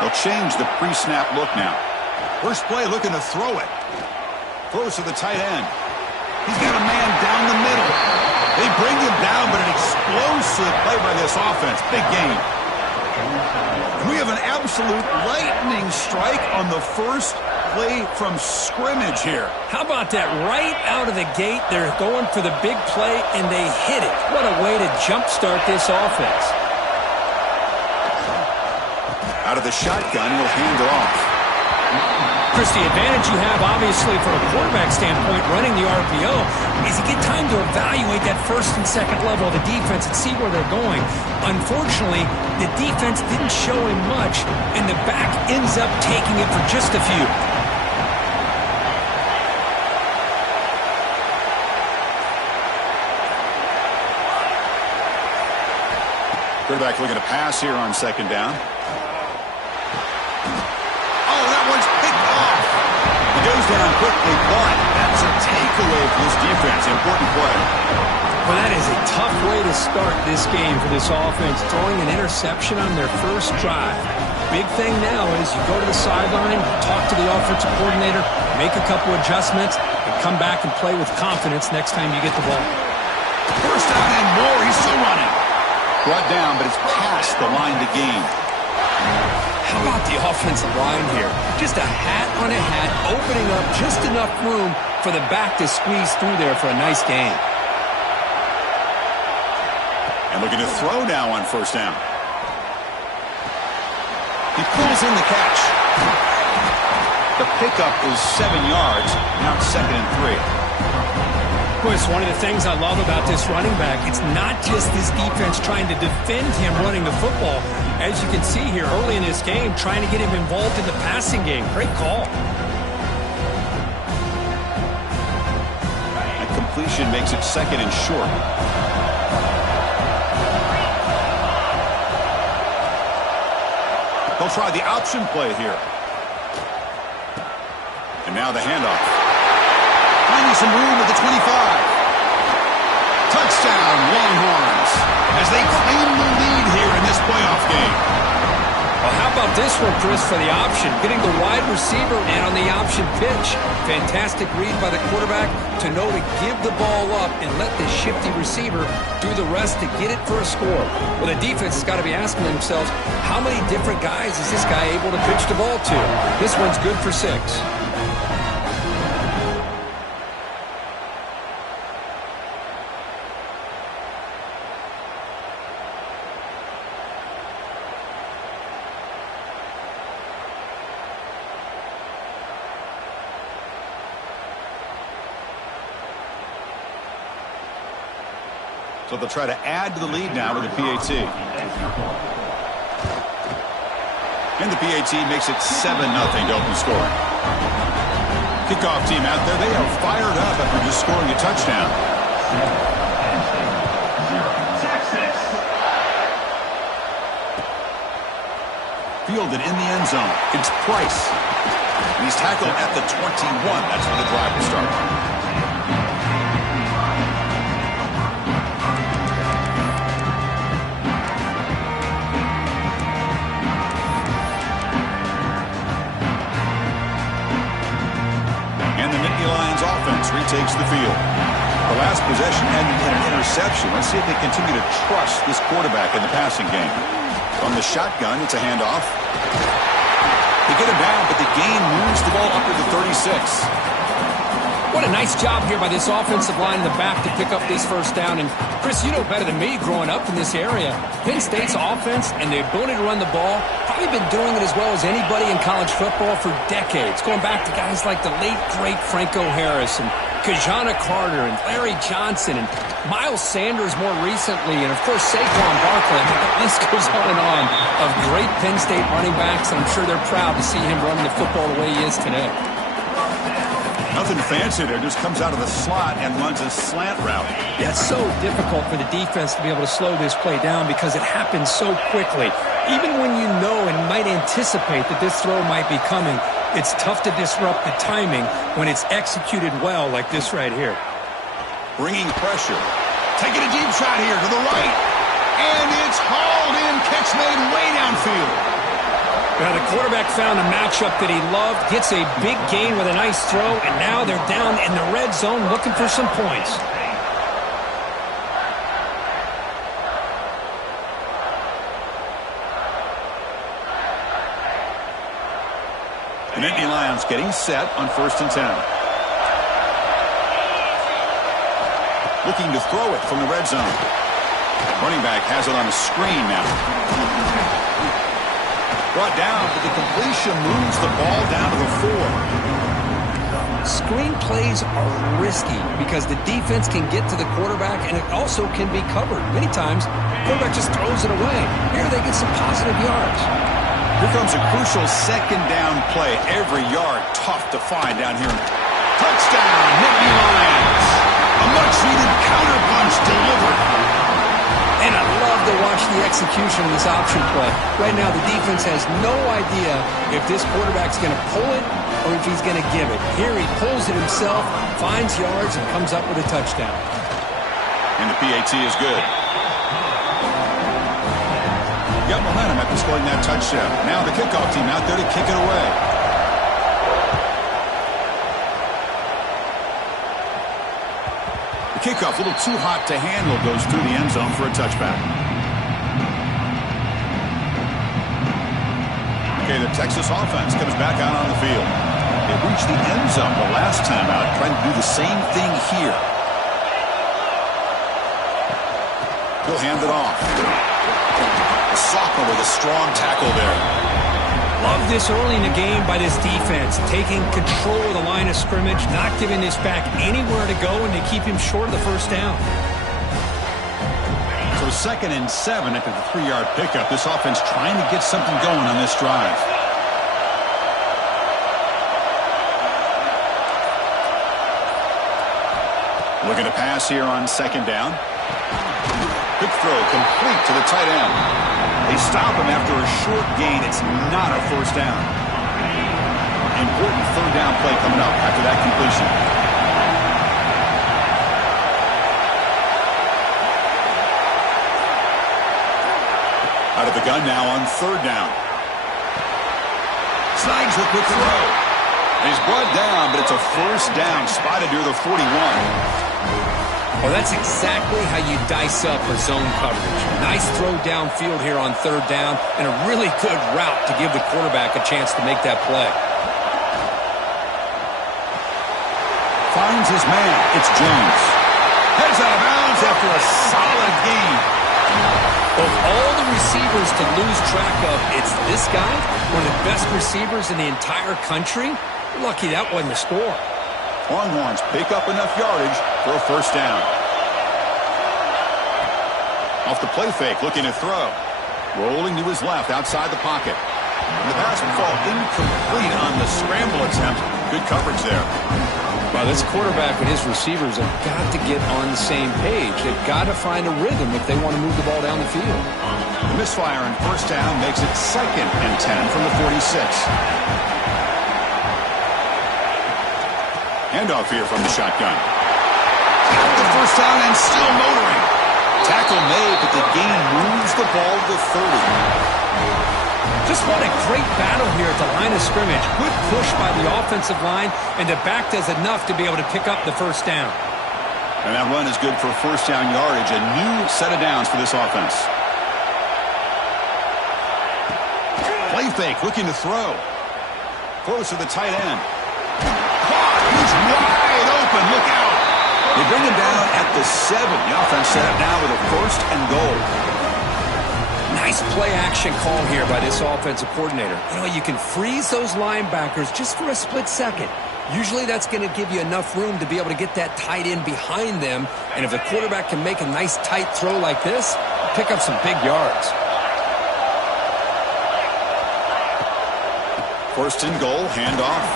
They'll change the pre-snap look now. First play looking to throw it. Throws to the tight end. He's got a man down the middle. They bring him down, but an explosive play by this offense. Big gain. We have an absolute lightning strike on the first play from scrimmage here. How about that? Right out of the gate, they're going for the big play, and they hit it. What a way to jumpstart this offense. Out of the shotgun, he'll hand it off. Chris, the advantage you have, obviously, from a quarterback standpoint, running the RPO, is you get time to evaluate that first and second level of the defense and see where they're going. Unfortunately, the defense didn't show him much, and the back ends up taking it for just a few. Quarterback looking to pass here on second down. Oh, that one's picked off. He goes down quickly, but that's a takeaway for this defense. Important play. Well, that is a tough way to start this game for this offense, throwing an interception on their first drive. Big thing now is you go to the sideline, talk to the offensive coordinator, make a couple adjustments, and come back and play with confidence next time you get the ball. First down and more. He's still running. Brought down, but it's past the line to gain. How about the offensive line here? Just a hat on a hat, opening up just enough room for the back to squeeze through there for a nice gain. And looking to throw now on first down. He pulls in the catch. The pickup is 7 yards. Now it's 2nd and 3. Of course, one of the things I love about this running back, it's not just this defense trying to defend him running the football. As you can see here early in this game, trying to get him involved in the passing game. Great call. That completion makes it 2nd and short. They'll try the option play here. And now the handoff. Finding some room at the 25. Touchdown, Longhorns, as they claim the lead here in this playoff game. Well, how about this one, Chris, for the option? Getting the wide receiver and on the option pitch. Fantastic read by the quarterback to know to give the ball up and let the shifty receiver do the rest to get it for a score. Well, the defense has got to be asking themselves, how many different guys is this guy able to pitch the ball to? This one's good for 6. So they'll try to add to the lead now with the PAT. And the PAT makes it 7-0 to open scoring. Kickoff team out there, they are fired up after just scoring a touchdown. Fielded in the end zone. It's Price. And he's tackled at the 21. That's where the drive will start. Retakes the field. The last possession ended in an interception. Let's see if they continue to trust this quarterback in the passing game. From the shotgun, it's a handoff. They get him down, but the gain moves the ball up to the 36. What a nice job here by this offensive line in the back to pick up this first down. And, Chris, you know better than me growing up in this area, Penn State's offense and the ability to run the ball, probably been doing it as well as anybody in college football for decades, going back to guys like the late, great Franco Harris and Kajana Carter and Larry Johnson and Miles Sanders more recently, and, of course, Saquon Barkley. I think the list goes on and on of great Penn State running backs, and I'm sure they're proud to see him running the football the way he is today. Nothing fancy there, just comes out of the slot and runs a slant route. Yeah, it's so difficult for the defense to be able to slow this play down because it happens so quickly. Even when you know and might anticipate that this throw might be coming, it's tough to disrupt the timing when it's executed well like this right here. Bringing pressure. Taking a deep shot here to the right. And it's hauled in, catch made way downfield. Now the quarterback found a matchup that he loved, gets a big gain with a nice throw, and now they're down in the red zone looking for some points. The Nittany Lions getting set on 1st and 10. Looking to throw it from the red zone. Running back has it on a screen now. Brought down, but the completion moves the ball down to the 4. Screen plays are risky because the defense can get to the quarterback, and it also can be covered. Many times, the quarterback just throws it away. Here they get some positive yards. Here comes a crucial 2nd down play. Every yard tough to find down here. Touchdown, Nittany Lions. A much-needed counterpunch delivered. And I love to watch the execution of this option play. Right now, the defense has no idea if this quarterback's going to pull it or if he's going to give it. Here he pulls it himself, finds yards, and comes up with a touchdown. And the PAT is good. Got momentum after scoring that touchdown. Now the kickoff team out there to kick it away. The kickoff, a little too hot to handle, goes through the end zone for a touchback. Okay, the Texas offense comes back out on the field. They reached the end zone the last time out, trying to do the same thing here. He'll hand it off. The sophomore with a strong tackle there. Love this early in the game by this defense, taking control of the line of scrimmage, not giving this back anywhere to go, and to keep him short of the 1st down. So 2nd and 7 after the 3-yard pickup. This offense trying to get something going on this drive. Looking to pass here on 2nd down. Quick throw complete to the tight end. They stop him after a short gain. It's not a 1st down. Important 3rd down play coming up after that completion. Out of the gun now on 3rd down. Slides the quick throw. He's brought down, but it's a 1st down, spotted near the 41. Well, that's exactly how you dice up a zone coverage. Nice throw downfield here on 3rd down, and a really good route to give the quarterback a chance to make that play. Finds his man. It's Jones. Heads out of bounds after a solid gain. Of all the receivers to lose track of, it's this guy, one of the best receivers in the entire country. Lucky that wasn't a score. Longhorns pick up enough yardage for a 1st down. Off the play fake, looking to throw. Rolling to his left outside the pocket. And the pass will fall incomplete on the scramble attempt. Good coverage there. Well, this quarterback and his receivers have got to get on the same page. They've got to find a rhythm if they want to move the ball down the field. The misfire on 1st down makes it 2nd and 10 from the 46. Handoff here from the shotgun. Got the 1st down and still motoring. Tackle made, but the gain moves the ball to 30. Just what a great battle here at the line of scrimmage. Good push by the offensive line, and the back does enough to be able to pick up the 1st down. And that run is good for 1st down yardage. A new set of downs for this offense. Play fake, looking to throw. Close to the tight end. He's wide open. Look out. They bring him down at the 7. The offense set up now with a 1st and goal. Nice play action call here by this offensive coordinator. You know, you can freeze those linebackers just for a split second. Usually that's going to give you enough room to be able to get that tight end behind them. And if the quarterback can make a nice tight throw like this, pick up some big yards. 1st and goal, handoff.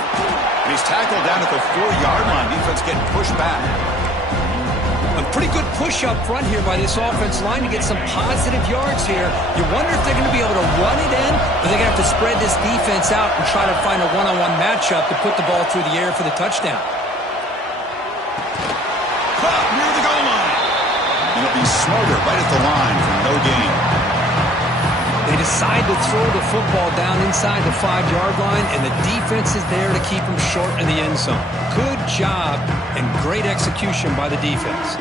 And he's tackled down at the 4-yard line. Defense getting pushed back. A pretty good push up front here by this offense line to get some positive yards here. You wonder if they're going to be able to run it in, or they're going to have to spread this defense out and try to find a one-on-one matchup to put the ball through the air for the touchdown. Caught near the goal line. And it'll be Smoger right at the line for no gain. They decide to throw the football down inside the 5-yard line, and the defense is there to keep him short in the end zone. Good job and great execution by the defense.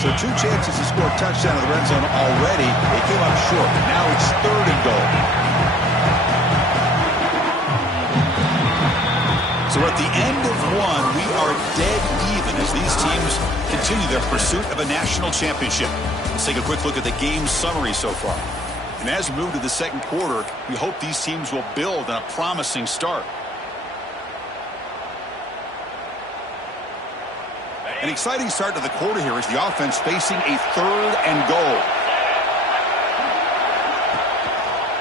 So 2 chances to score a touchdown in the red zone already. They came up short. Now it's 3rd and goal. So at the end of 1, we are dead even as these teams continue their pursuit of a national championship. Let's take a quick look at the game summary so far. And as we move to the second quarter, we hope these teams will build on a promising start. An exciting start to the quarter here as the offense facing a 3rd and goal.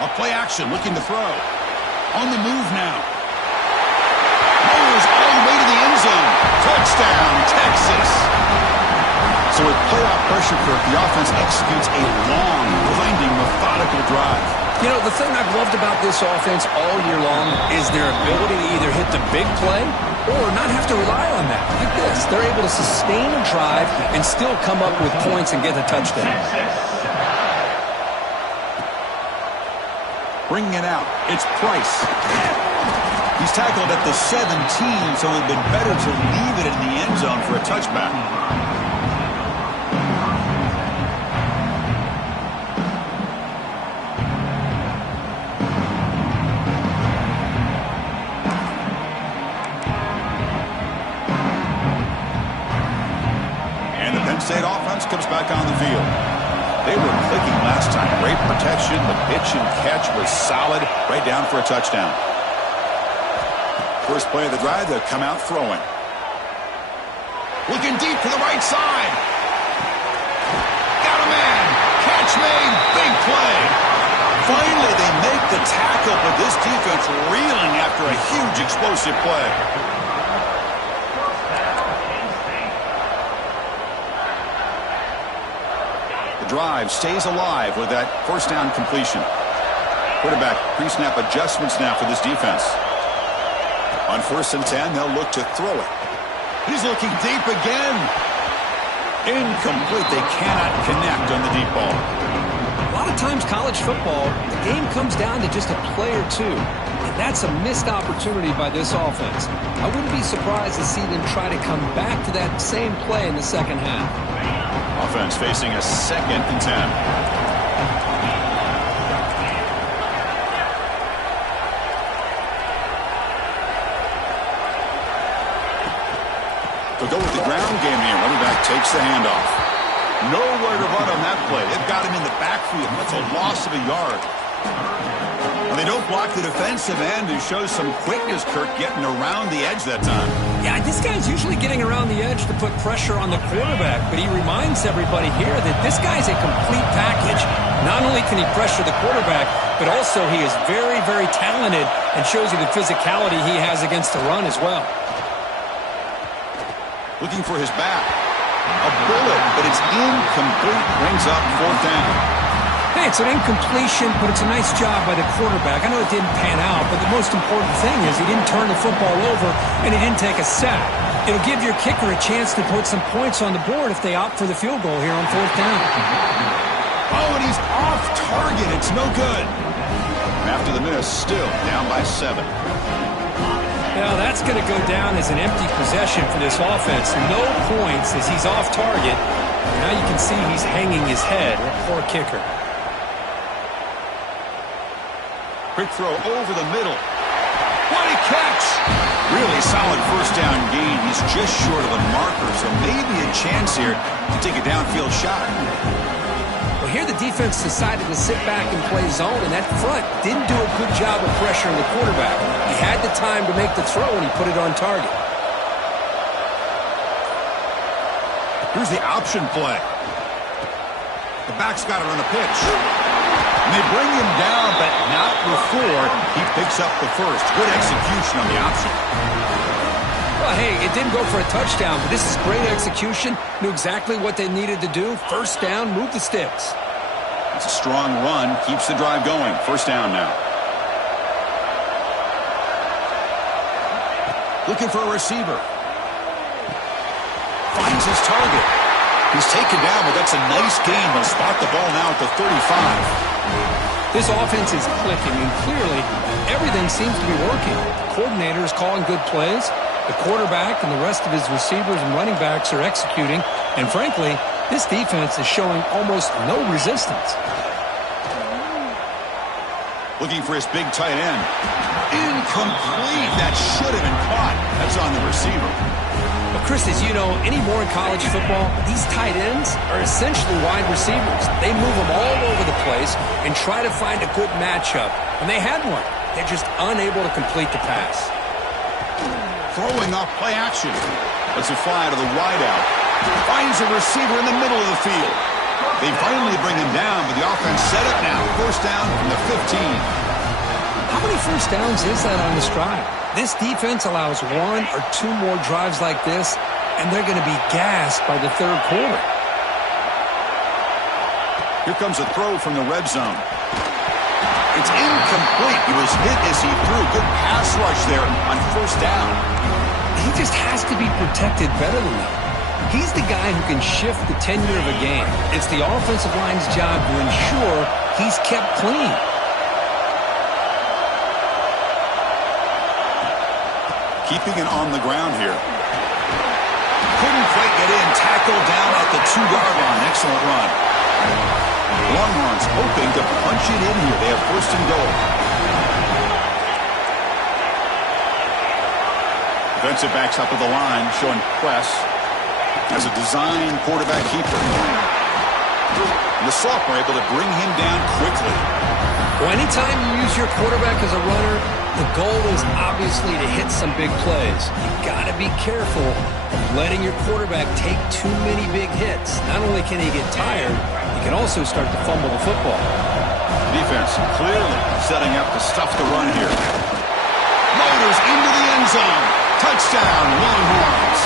A play action, looking to throw. On the move now. Goes all the way to the end zone. Touchdown, Texas. So with playoff pressure for the offense executes a long, winding, methodical drive. You know, the thing I've loved about this offense all year long is their ability to either hit the big play or not have to rely on that. Like this, they're able to sustain a drive and still come up with points and get the touchdown. Bringing it out, it's Price. He's tackled at the 17, so it would have been better to leave it in the end zone for a touchback. And the Penn State offense comes back on the field. They were clicking last time. Great protection. The pitch and catch was solid. Right down for a touchdown. First play of the drive, they'll come out throwing. Looking deep to the right side. Got a man. Catch made. Big play. Finally, they make the tackle, but this defense reeling after a huge explosive play. The drive stays alive with that first down completion. Quarterback pre-snap adjustments now for this defense. On 1st and 10, they'll look to throw it. He's looking deep again. Incomplete. They cannot connect on the deep ball. A lot of times college football, the game comes down to just a play or two. And that's a missed opportunity by this offense. I wouldn't be surprised to see them try to come back to that same play in the second half. Offense facing a 2nd and 10. They'll go with the ground game here. Running back takes the handoff. Nowhere to run on that play. They've got him in the backfield. That's a loss of a yard. And they don't block the defensive end, who shows some quickness, Kirk, getting around the edge that time. Yeah, this guy's usually getting around the edge to put pressure on the quarterback, but he reminds everybody here that this guy's a complete package. Not only can he pressure the quarterback, but also he is very, very talented and shows you the physicality he has against the run as well. Looking for his back. A bullet, but it's incomplete. Brings up 4th down. Hey, it's an incompletion, but it's a nice job by the quarterback. I know it didn't pan out, but the most important thing is he didn't turn the football over and he didn't take a sack. It'll give your kicker a chance to put some points on the board if they opt for the field goal here on 4th down. Oh, and he's off target. It's no good. After the miss, still down by 7. Now that's going to go down as an empty possession for this offense. No points as he's off target. Now you can see he's hanging his head. Poor kicker. Quick throw over the middle. What a catch! Really solid first down gain. He's just short of a marker, so maybe a chance here to take a downfield shot. Well, here the defense decided to sit back and play zone, and that front didn't do a good job of pressuring the quarterback. He had the time to make the throw, and he put it on target. Here's the option play. The back's got it on the pitch. And they bring him down, but not before he picks up the first. Good execution on the option. Well, hey, it didn't go for a touchdown, but this is great execution. Knew exactly what they needed to do. First down, move the sticks. It's a strong run. Keeps the drive going. First down now. Looking for a receiver. Finds finds his target. He's taken down, but that's a nice gain. They'll spot the ball now at the 35. This offense is clicking, and clearly everything seems to be working. The coordinator is calling good plays. The quarterback and the rest of his receivers and running backs are executing. And frankly, this defense is showing almost no resistance. Looking for his big tight end. Incomplete. That should have been caught. That's on the receiver. But Chris, as you know, anymore in college football, these tight ends are essentially wide receivers. They move them all over the place and try to find a good matchup. And they had one. They're just unable to complete the pass. Throwing off play action. Lets it fly to the wideout. Finds a receiver in the middle of the field. They finally bring him down, but the offense set up now. First down from the 15. How many first downs is that on this drive? This defense allows one or two more drives like this, and they're going to be gassed by the third quarter. Here comes a throw from the red zone. It's incomplete. He was hit as he threw. Good pass rush there on first down. He just has to be protected better than that. He's the guy who can shift the tenure of a game. It's the offensive line's job to ensure he's kept clean. Keeping it on the ground here. Couldn't quite get in. Tackled down at the 2-yard line. Excellent run. Longhorns hoping to punch it in here. They have first and goal. Defensive backs up at the line, showing press as a design quarterback keeper. And the sophomore able to bring him down quickly. Well, anytime you use your quarterback as a runner, the goal is obviously to hit some big plays. You've got to be careful of letting your quarterback take too many big hits. Not only can he get tired, he can also start to fumble the football. Defense clearly setting up to stuff the run here. Motors into the end zone. Touchdown, Longhorns.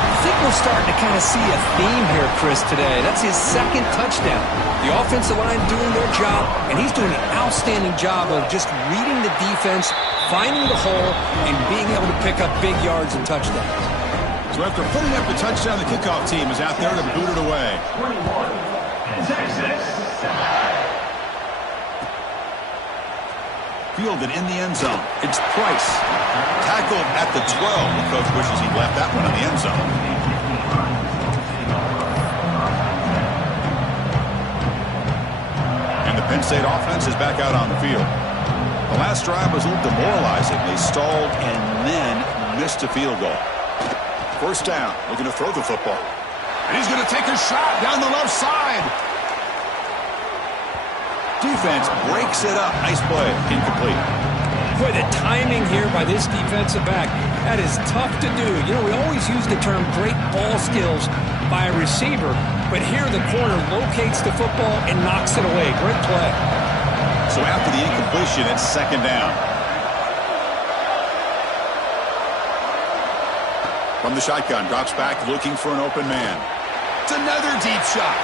I think we're starting to kind of see a theme here, Chris, today. That's his second touchdown. The offensive line doing their job, and he's doing an outstanding job of just reading the defense, finding the hole, and being able to pick up big yards and touchdowns. So after putting up the touchdown, the kickoff team is out there to boot it away. 21, Texas. Fielded in the end zone. It's Price. Tackled at the 12. The coach wishes he'd left that one in the end zone. And the Penn State offense is back out on the field. The last drive was a little demoralizing. They stalled and then missed a field goal. First down, looking to throw the football. And he's going to take a shot down the left side. Defense breaks it up. Nice play. Incomplete. Boy, the timing here by this defensive back, that is tough to do. You know, we always use the term great ball skills by a receiver, but here the corner locates the football and knocks it away. Great play. So after the incompletion, it's second down. From the shotgun, drops back looking for an open man. It's another deep shot.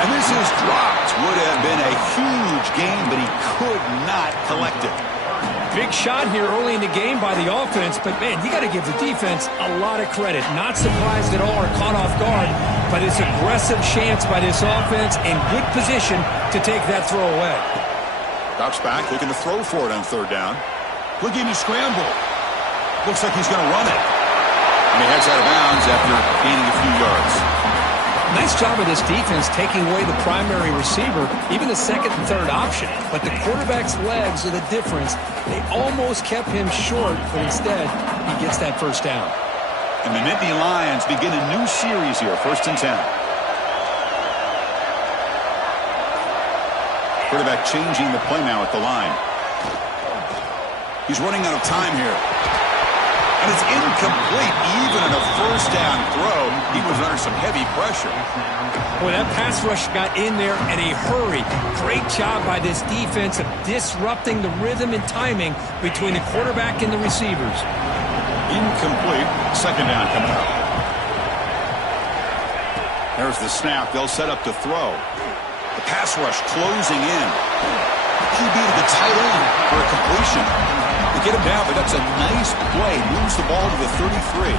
And this is dropped. Would have been a huge gain, but he could not collect it. Big shot here early in the game by the offense, but man, you got to give the defense a lot of credit. Not surprised at all or caught off guard by this aggressive chance by this offense and good position to take that throw away. Drops back, looking to throw for it on third down. Looking to scramble. Looks like he's going to run it. And he heads out of bounds after gaining a few yards. Nice job of this defense taking away the primary receiver, even the second and third option. But the quarterback's legs are the difference. They almost kept him short, but instead, he gets that first down. And the Nittany Lions begin a new series here, 1st and 10. Quarterback changing the play now at the line. He's running out of time here. And it's incomplete. Even in a first down throw, he was under some heavy pressure. Boy, that pass rush got in there in a hurry. Great job by this defense of disrupting the rhythm and timing between the quarterback and the receivers. Incomplete. Second down coming up. There's the snap. They'll set up to throw. The pass rush closing in. QB to the tight end for a completion. get him down, but that's a nice play. Moves the ball to the 33.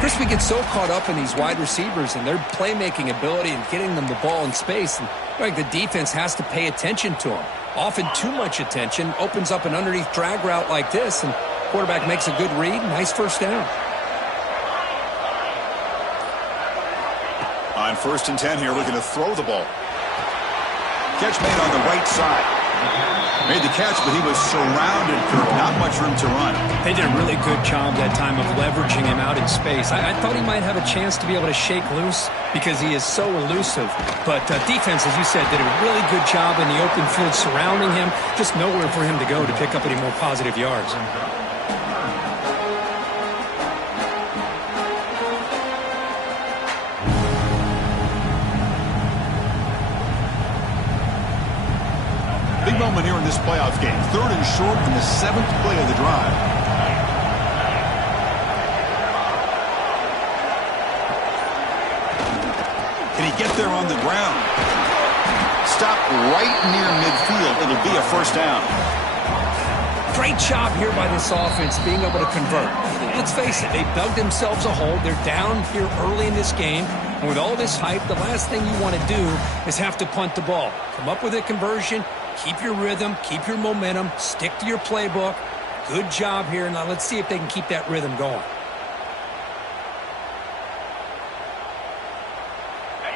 Chris, we get so caught up in these wide receivers and their playmaking ability and getting them the ball in space. And like the defense has to pay attention to them. Often too much attention opens up an underneath drag route like this, and quarterback makes a good read. Nice first down. On 1st and 10 here, looking to throw the ball. Catch made on the right side. Made the catch, but he was surrounded, Kirk. Not much room to run. They did a really good job that time of leveraging him out in space. I thought he might have a chance to be able to shake loose because he is so elusive. But defense, as you said, did a really good job in the open field surrounding him. Just nowhere for him to go to pick up any more positive yards. Big moment here in this playoff game. 3rd and short in the 7th play of the drive. Can he get there on the ground? Stop right near midfield. It'll be a first down. Great job here by this offense being able to convert. Let's face it, they dug themselves a hole. They're down here early in this game. And with all this hype, the last thing you want to do is have to punt the ball. Come up with a conversion. Keep your rhythm, keep your momentum, stick to your playbook. Good job here. Now let's see if they can keep that rhythm going.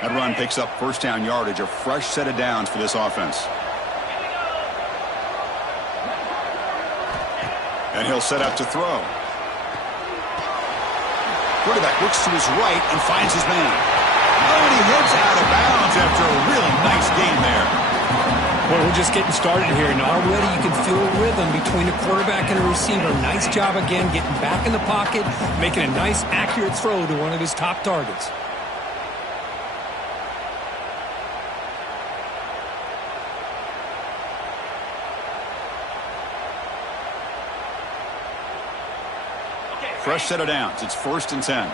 That run picks up first down yardage, a fresh set of downs for this offense. And he'll set up to throw. Quarterback looks to his right and finds his man. Oh, and he heads out of bounds after a really nice game there. Well, we're just getting started here, and already you can feel a rhythm between a quarterback and a receiver. Nice job again getting back in the pocket, making a nice, accurate throw to one of his top targets. Fresh set of downs. It's 1st and 10.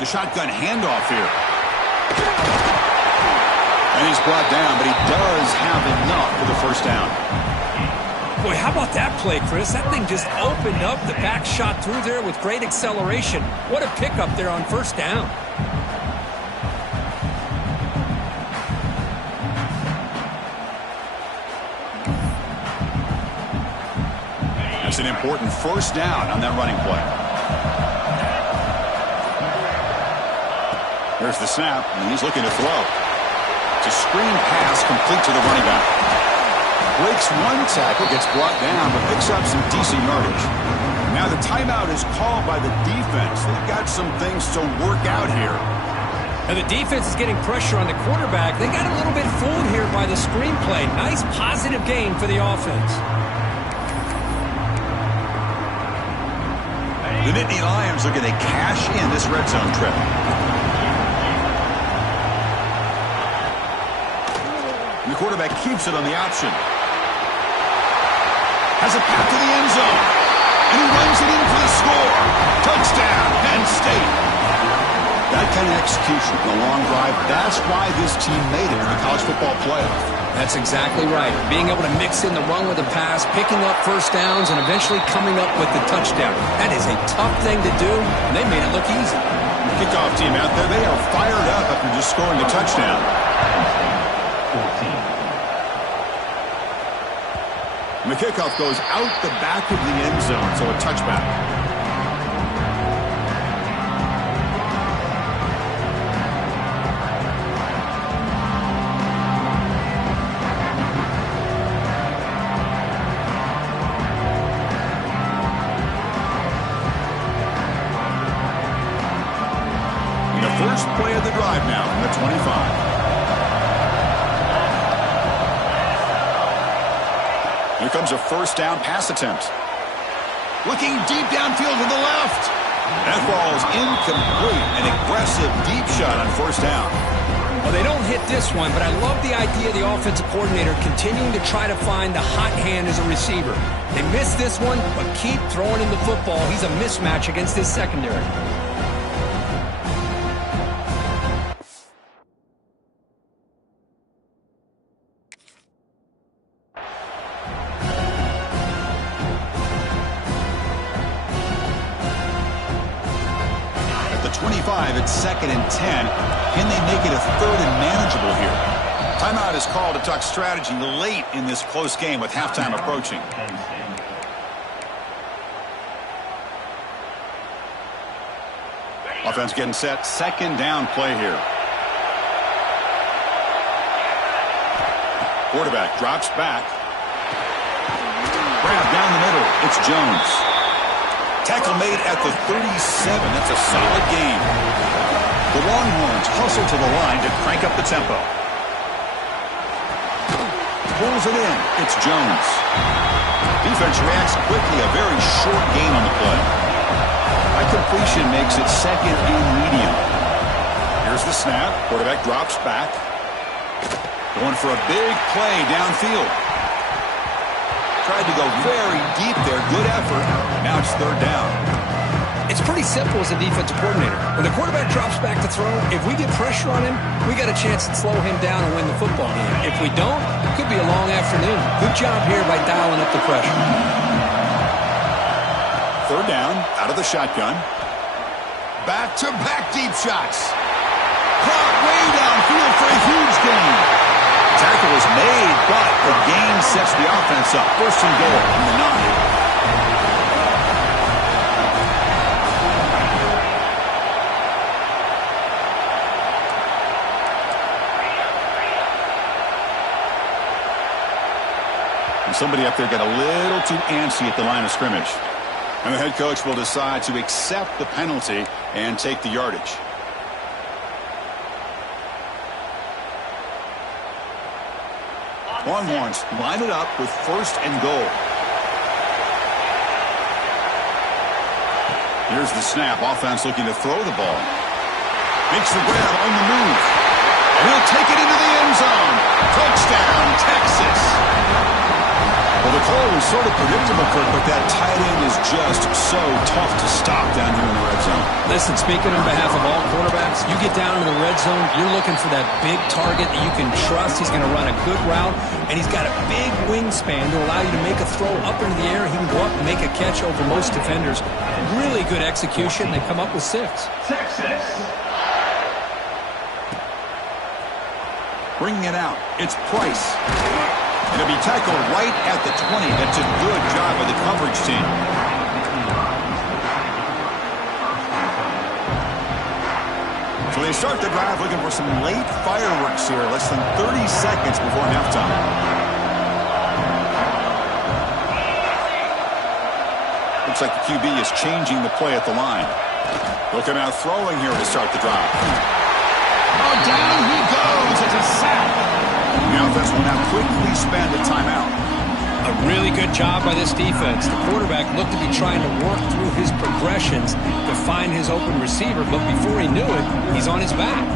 The shotgun handoff here. And he's brought down, but he does have enough for the first down. Boy, how about that play, Chris? That thing just opened up. The back shot through there with great acceleration. What a pickup there on first down. That's an important first down on that running play. There's the snap, and he's looking to throw. It's a screen pass complete to the running back. Breaks one tackle, gets brought down, but picks up some decent yardage. Now the timeout is called by the defense. They've got some things to work out here. And the defense is getting pressure on the quarterback. They got a little bit fooled here by the screenplay. Nice positive gain for the offense. The Nittany Lions looking to cash in this red zone trip. The quarterback keeps it on the option. Has a path to the end zone. And he runs it in for the score. Touchdown, Penn State. That kind of execution, the long drive, that's why this team made it in the college football playoff. That's exactly right. Being able to mix in the run with the pass, picking up first downs, and eventually coming up with the touchdown. That is a tough thing to do, and they made it look easy. Kickoff team out there, they are fired up after just scoring a touchdown. 14. And the kickoff goes out the back of the end zone, so a touchback. First play of the drive now from the 25. Here comes a first down pass attempt. Looking deep downfield to the left. That ball's incomplete. An aggressive deep shot on first down. Well, they don't hit this one, but I love the idea of the offensive coordinator continuing to try to find the hot hand as a receiver. They missed this one, but keep throwing him the football. He's a mismatch against his secondary. 25. It's 2nd and 10. Can they make it a 3rd and manageable here? Timeout is called to talk strategy late in this close game with halftime approaching. Offense getting set. 2nd down play here. Quarterback drops back. Grab down the middle. It's Jones. Tackle made at the 37. That's a solid gain. The Longhorns hustle to the line to crank up the tempo. Pulls it in. It's Jones. Defense reacts quickly. A very short gain on the play. High completion makes it 2nd and medium. Here's the snap. Quarterback drops back. Going for a big play downfield. Tried to go very deep there. Good effort. Now it's 3rd down. It's pretty simple as a defensive coordinator. When the quarterback drops back to throw, if we get pressure on him, we got a chance to slow him down and win the football game. If we don't, it could be a long afternoon. Good job here by dialing up the pressure. 3rd down, out of the shotgun. Back-to-back deep shots. Caught way downfield for a huge gain. Tackle is made, but the gain sets the offense up. 1st and goal from the 9. And somebody up there got a little too antsy at the line of scrimmage. And the head coach will decide to accept the penalty and take the yardage. Longhorns line it up with 1st and goal. Here's the snap. Offense looking to throw the ball. Makes the grab on the move. And he'll take it into the end zone. Touchdown, Texas. Well, the call was sort of predictable, Kirk, but that tight end is just so tough to stop down here in the red zone. Listen, speaking on behalf of all quarterbacks, you get down into the red zone, you're looking for that big target that you can trust. He's going to run a good route, and he's got a big wingspan to allow you to make a throw up into the air. He can go up and make a catch over most defenders. Really good execution. They come up with 6. Texas. Bringing it out, it's Price. It'll be tackled right at the 20. That's a good job by the coverage team. So they start the drive looking for some late fireworks here. Less than 30 seconds before halftime. Looks like the QB is changing the play at the line. Looking out throwing here to start the drive. Oh, down he goes. It's a sack. The offense will now quickly spend a timeout. A really good job by this defense. The quarterback looked to be trying to work through his progressions to find his open receiver, but before he knew it, he's on his back.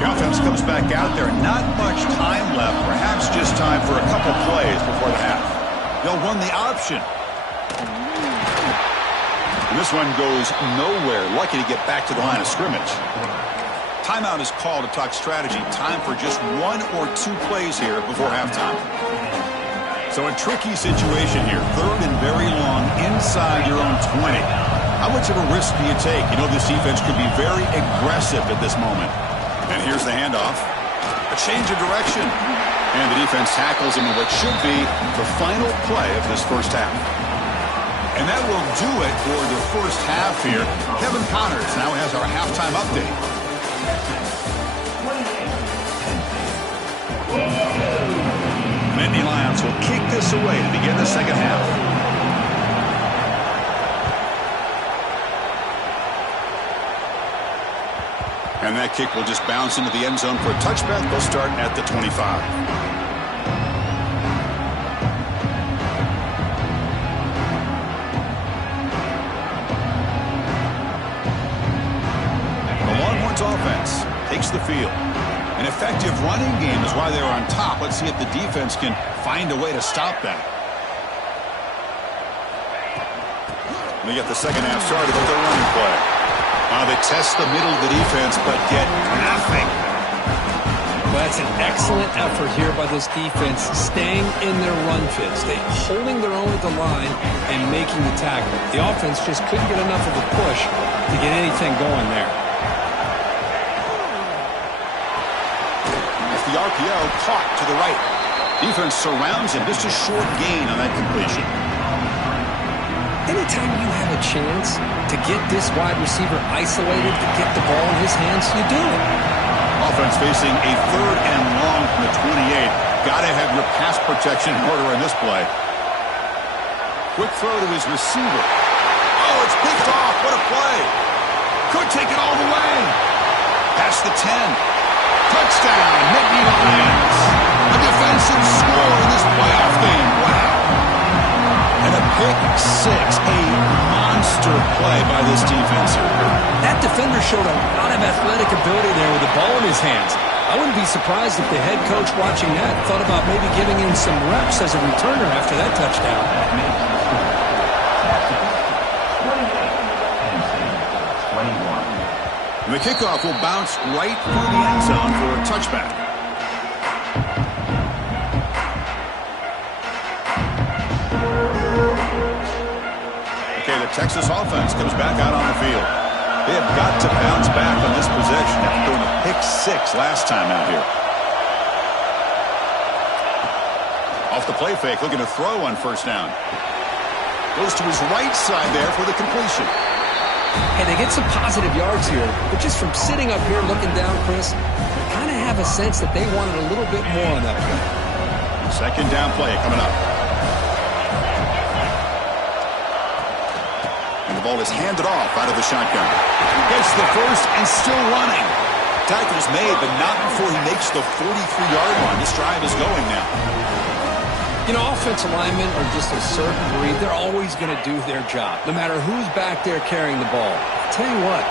The offense comes back out there. Not much time left. Perhaps just time for a couple plays before the half. They'll run the option. And this one goes nowhere. Lucky to get back to the line of scrimmage. Timeout is called to talk strategy. Time for just 1 or 2 plays here before halftime. So a tricky situation here. 3rd and very long inside your own 20. How much of a risk do you take? You know this defense could be very aggressive at this moment. And here's the handoff. A change of direction. And the defense tackles him in what should be the final play of this first half. And that will do it for the first half here. Kevin Connors now has our halftime update. The Nittany Lions will kick this away to begin the second half. And that kick will just bounce into the end zone for a touchback. They'll start at the 25. The Longhorns offense takes the field. An effective running game is why they're on top. Let's see if the defense can find a way to stop that. They get the second half started with their running play. They test the middle of the defense, but get nothing. Well, that's an excellent effort here by this defense, staying in their run fits, holding their own at the line and making the tackle. The offense just couldn't get enough of a push to get anything going there. As the RPO caught to the right. Defense surrounds him. Just a short gain on that completion. Anytime you have a chance to get this wide receiver isolated, to get the ball in his hands, you do it. Offense facing a 3rd and long from the 28. Got to have your pass protection in order in this play. Quick throw to his receiver. Oh, it's picked off. What a play. Could take it all the way. Past the 10. Touchdown, Nittany Lions. A defensive score in this playoff game. Wow. And a pick 6. A monster play by this defense here. That defender showed a lot of athletic ability there with the ball in his hands. I wouldn't be surprised if the head coach watching that thought about maybe giving him some reps as a returner after that touchdown. The kickoff will bounce right through the end zone for a touchback. Okay, the Texas offense comes back out on the field. They have got to bounce back on this possession after throwing a pick 6 last time out here. Off the play fake, looking to throw on first down. Goes to his right side there for the completion. Hey, they get some positive yards here, but just from sitting up here looking down, Chris, I kind of have a sense that they wanted a little bit more on that play. Second down play coming up. And the ball is handed off out of the shotgun. He gets the first and still running. Tackle's made, but not before he makes the 43-yard line. This drive is going now. You know, offensive linemen are just a certain breed. They're always going to do their job, no matter who's back there carrying the ball. I'll tell you what,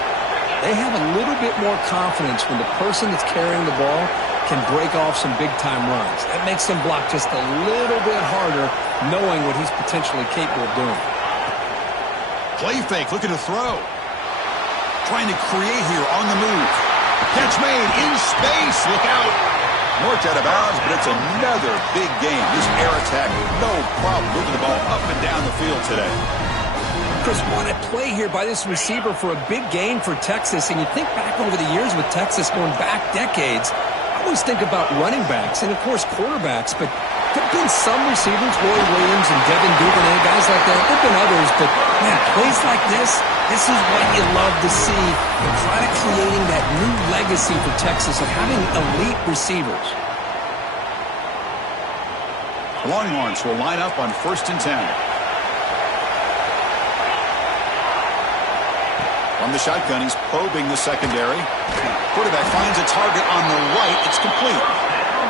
they have a little bit more confidence when the person that's carrying the ball can break off some big-time runs. That makes them block just a little bit harder, knowing what he's potentially capable of doing. Play fake, looking to throw. Trying to create here on the move. Catch made in space. Look out. Marked out of bounds, but it's another big game. This air attack, no problem moving the ball up and down the field today. Chris, what a play here by this receiver for a big gain for Texas. And you think back over the years with Texas going back decades, I always think about running backs and, of course, quarterbacks. But there have been some receivers, Roy Williams and Devin Duvernay, guys like that. There have been others, but, man, plays like this is what you love to see. And kind of creating that new legacy for Texas of having elite receivers. The Longhorns will line up on 1st and 10. From the shotgun, he's probing the secondary. Quarterback finds a target on the right. It's complete.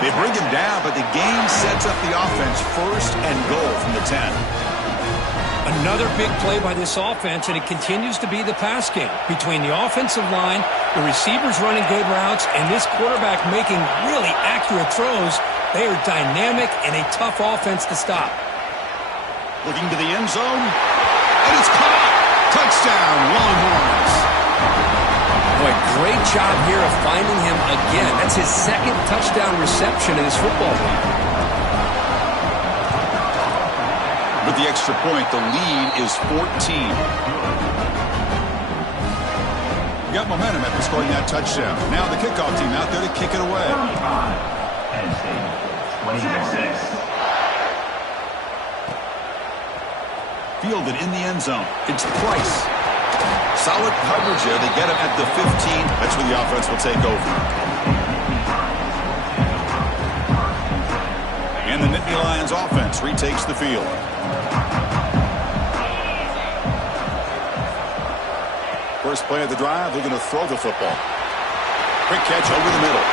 They bring him down, but the game sets up the offense 1st and goal from the 10. Another big play by this offense, and it continues to be the pass game. Between the offensive line, the receivers running good routes, and this quarterback making really accurate throws, they are dynamic and a tough offense to stop. Looking to the end zone, and it's caught. Touchdown, Longhorns. Boy, great job here of finding him again. That's his 2nd touchdown reception in this football game. With the extra point, the lead is 14. You got momentum after scoring that touchdown. Now the kickoff team out there to kick it away. Fielded in the end zone. It's Price. Solid coverage there. They get him at the 15. That's where the offense will take over. And the Nittany Lions offense retakes the field. First play of the drive, they're going to throw the football. Quick catch over the middle.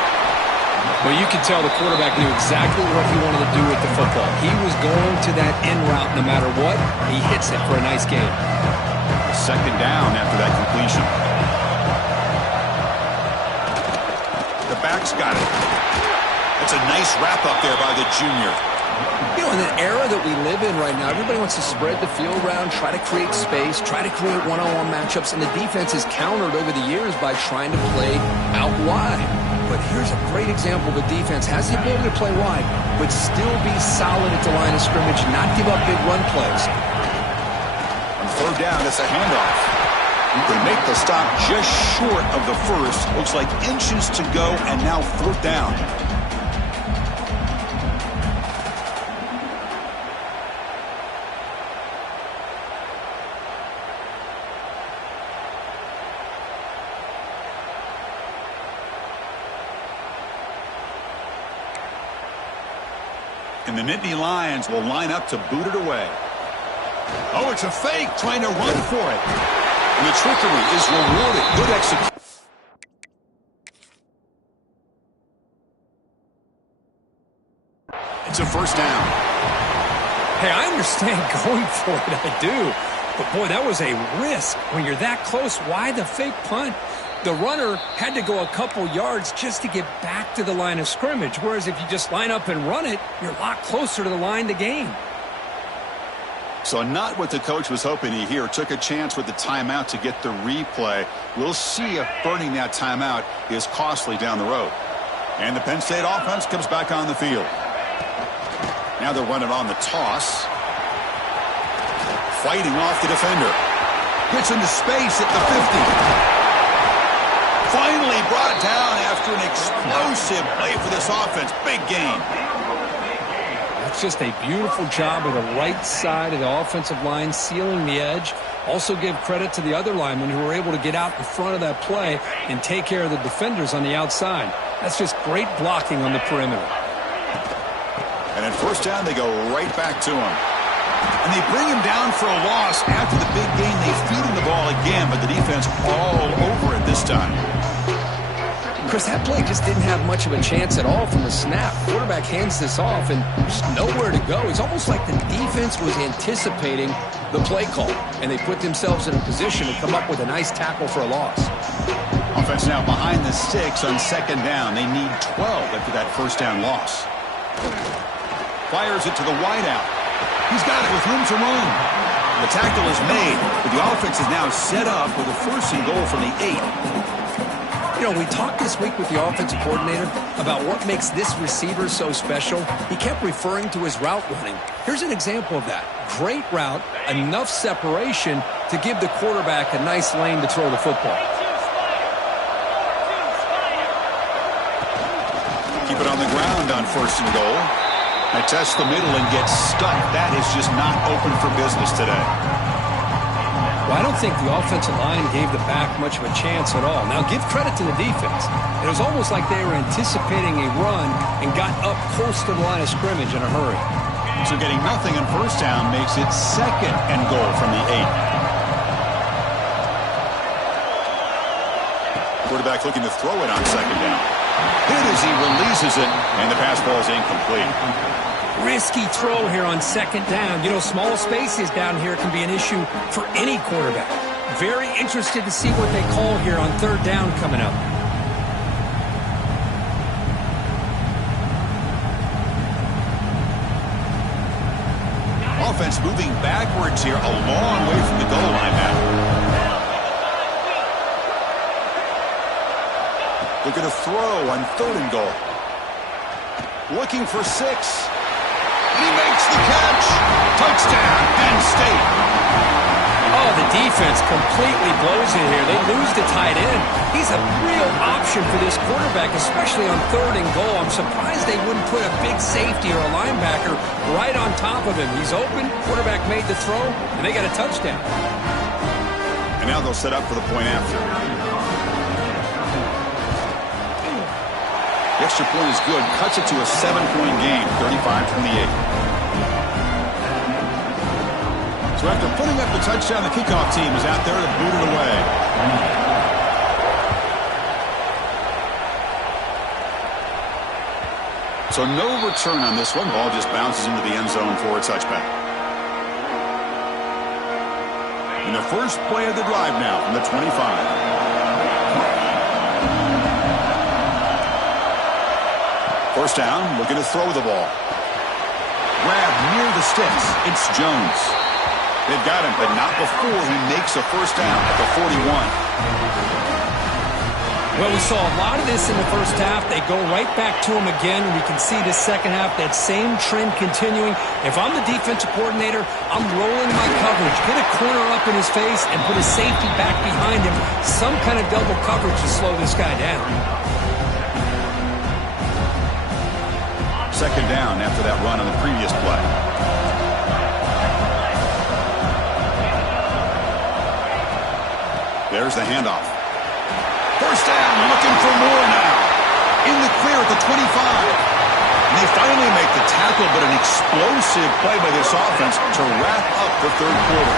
Well, you could tell the quarterback knew exactly what he wanted to do with the football. He was going to that in route no matter what. He hits it for a nice gain. Second down after that completion. The back's got it. That's a nice wrap up there by the junior. You know, in the era that we live in right now, everybody wants to spread the field around, try to create space, try to create one-on-one matchups, and the defense is countered over the years by trying to play out wide. But here's a great example of a defense has the ability to play wide, but still be solid at the line of scrimmage, not give up big run plays. On third down, it's a handoff. They make the stop just short of the first. Looks like inches to go, and now fourth down. And the Nittany Lions will line up to boot it away. Oh, it's a fake, trying to run for it. And the trickery is rewarded. Good execution. It's a first down. Hey, I understand going for it, I do. But, boy, that was a risk. When you're that close, why the fake punt? The runner had to go a couple yards just to get back to the line of scrimmage, whereas if you just line up and run it, you're a lot closer to the line to gain. So not what the coach was hoping to hear. Took a chance with the timeout to get the replay. We'll see if burning that timeout is costly down the road. And the Penn State offense comes back on the field. Now they're running on the toss. Fighting off the defender. Gets into space at the 50. Finally brought down after an explosive play for this offense. Big gain. That's just a beautiful job of the right side of the offensive line, sealing the edge. Also give credit to the other linemen who were able to get out in front of that play and take care of the defenders on the outside. That's just great blocking on the perimeter. And at first down, they go right back to him. And they bring him down for a loss. After the big gain, they feed him the ball again, but the defense all over it this time. Chris, that play just didn't have much of a chance at all from the snap. Quarterback hands this off and just nowhere to go. It's almost like the defense was anticipating the play call, and they put themselves in a position to come up with a nice tackle for a loss. Offense now behind the sticks on second down. They need 12 after that first down loss. Fires it to the wideout. He's got it with room to run. The tackle is made, but the offense is now set up with a first and goal from the 8. You know, we talked this week with the offensive coordinator about what makes this receiver so special. He kept referring to his route running. Here's an example of that. Great route, enough separation to give the quarterback a nice lane to throw the football. Keep it on the ground on first and goal. I test the middle and get stuck. That is just not open for business today. Well, I don't think the offensive line gave the back much of a chance at all. Now, give credit to the defense. It was almost like they were anticipating a run and got up close to the line of scrimmage in a hurry. So getting nothing on first down makes it second and goal from the 8. Quarterback looking to throw it on second down. Hit as he releases it, and the pass ball is incomplete. Risky throw here on second down. You know, small spaces down here can be an issue for any quarterback. Very interested to see what they call here on third down coming up. Offense moving backwards here, a long way from the goal line now. Looking to throw on third and goal. Looking for 6. And he makes the catch. Touchdown, Penn State. Oh, the defense completely blows it here. They lose the tight end. He's a real option for this quarterback, especially on third and goal. I'm surprised they wouldn't put a big safety or a linebacker right on top of him. He's open, quarterback made the throw, and they got a touchdown. And now they'll set up for the point after. The extra point is good. Cuts it to a 7-point game, 35-28. So after putting up the touchdown, the kickoff team is out there to boot it away. So no return on this one. Ball just bounces into the end zone for a touchback. And the first play of the drive now from the 25. First down, looking to throw the ball. sticks. It's Jones. They've got him, but not before he makes a first down at the 41. Well, we saw a lot of this in the first half. They go right back to him again, and we can see the second half, that same trend continuing. If I'm the defensive coordinator, I'm rolling my coverage. Get a corner up in his face and put a safety back behind him. Some kind of double coverage to slow this guy down. Second down after that run on the previous play. There's the handoff. First down, looking for more now. In the clear at the 25. And they finally make the tackle, but an explosive play by this offense to wrap up the third quarter.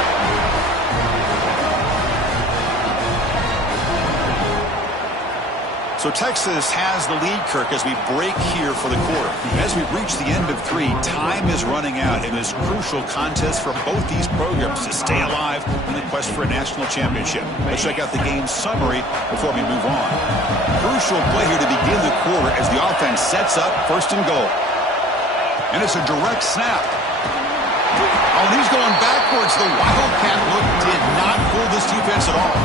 So Texas has the lead, Kirk, as we break here for the quarter. As we reach the end of 3, time is running out in this crucial contest for both these programs to stay alive in the quest for a national championship. Let's check out the game summary before we move on. Crucial play here to begin the quarter as the offense sets up first and goal. And it's a direct snap. Oh, and he's going backwards. The Wildcat look did not fool this defense at all.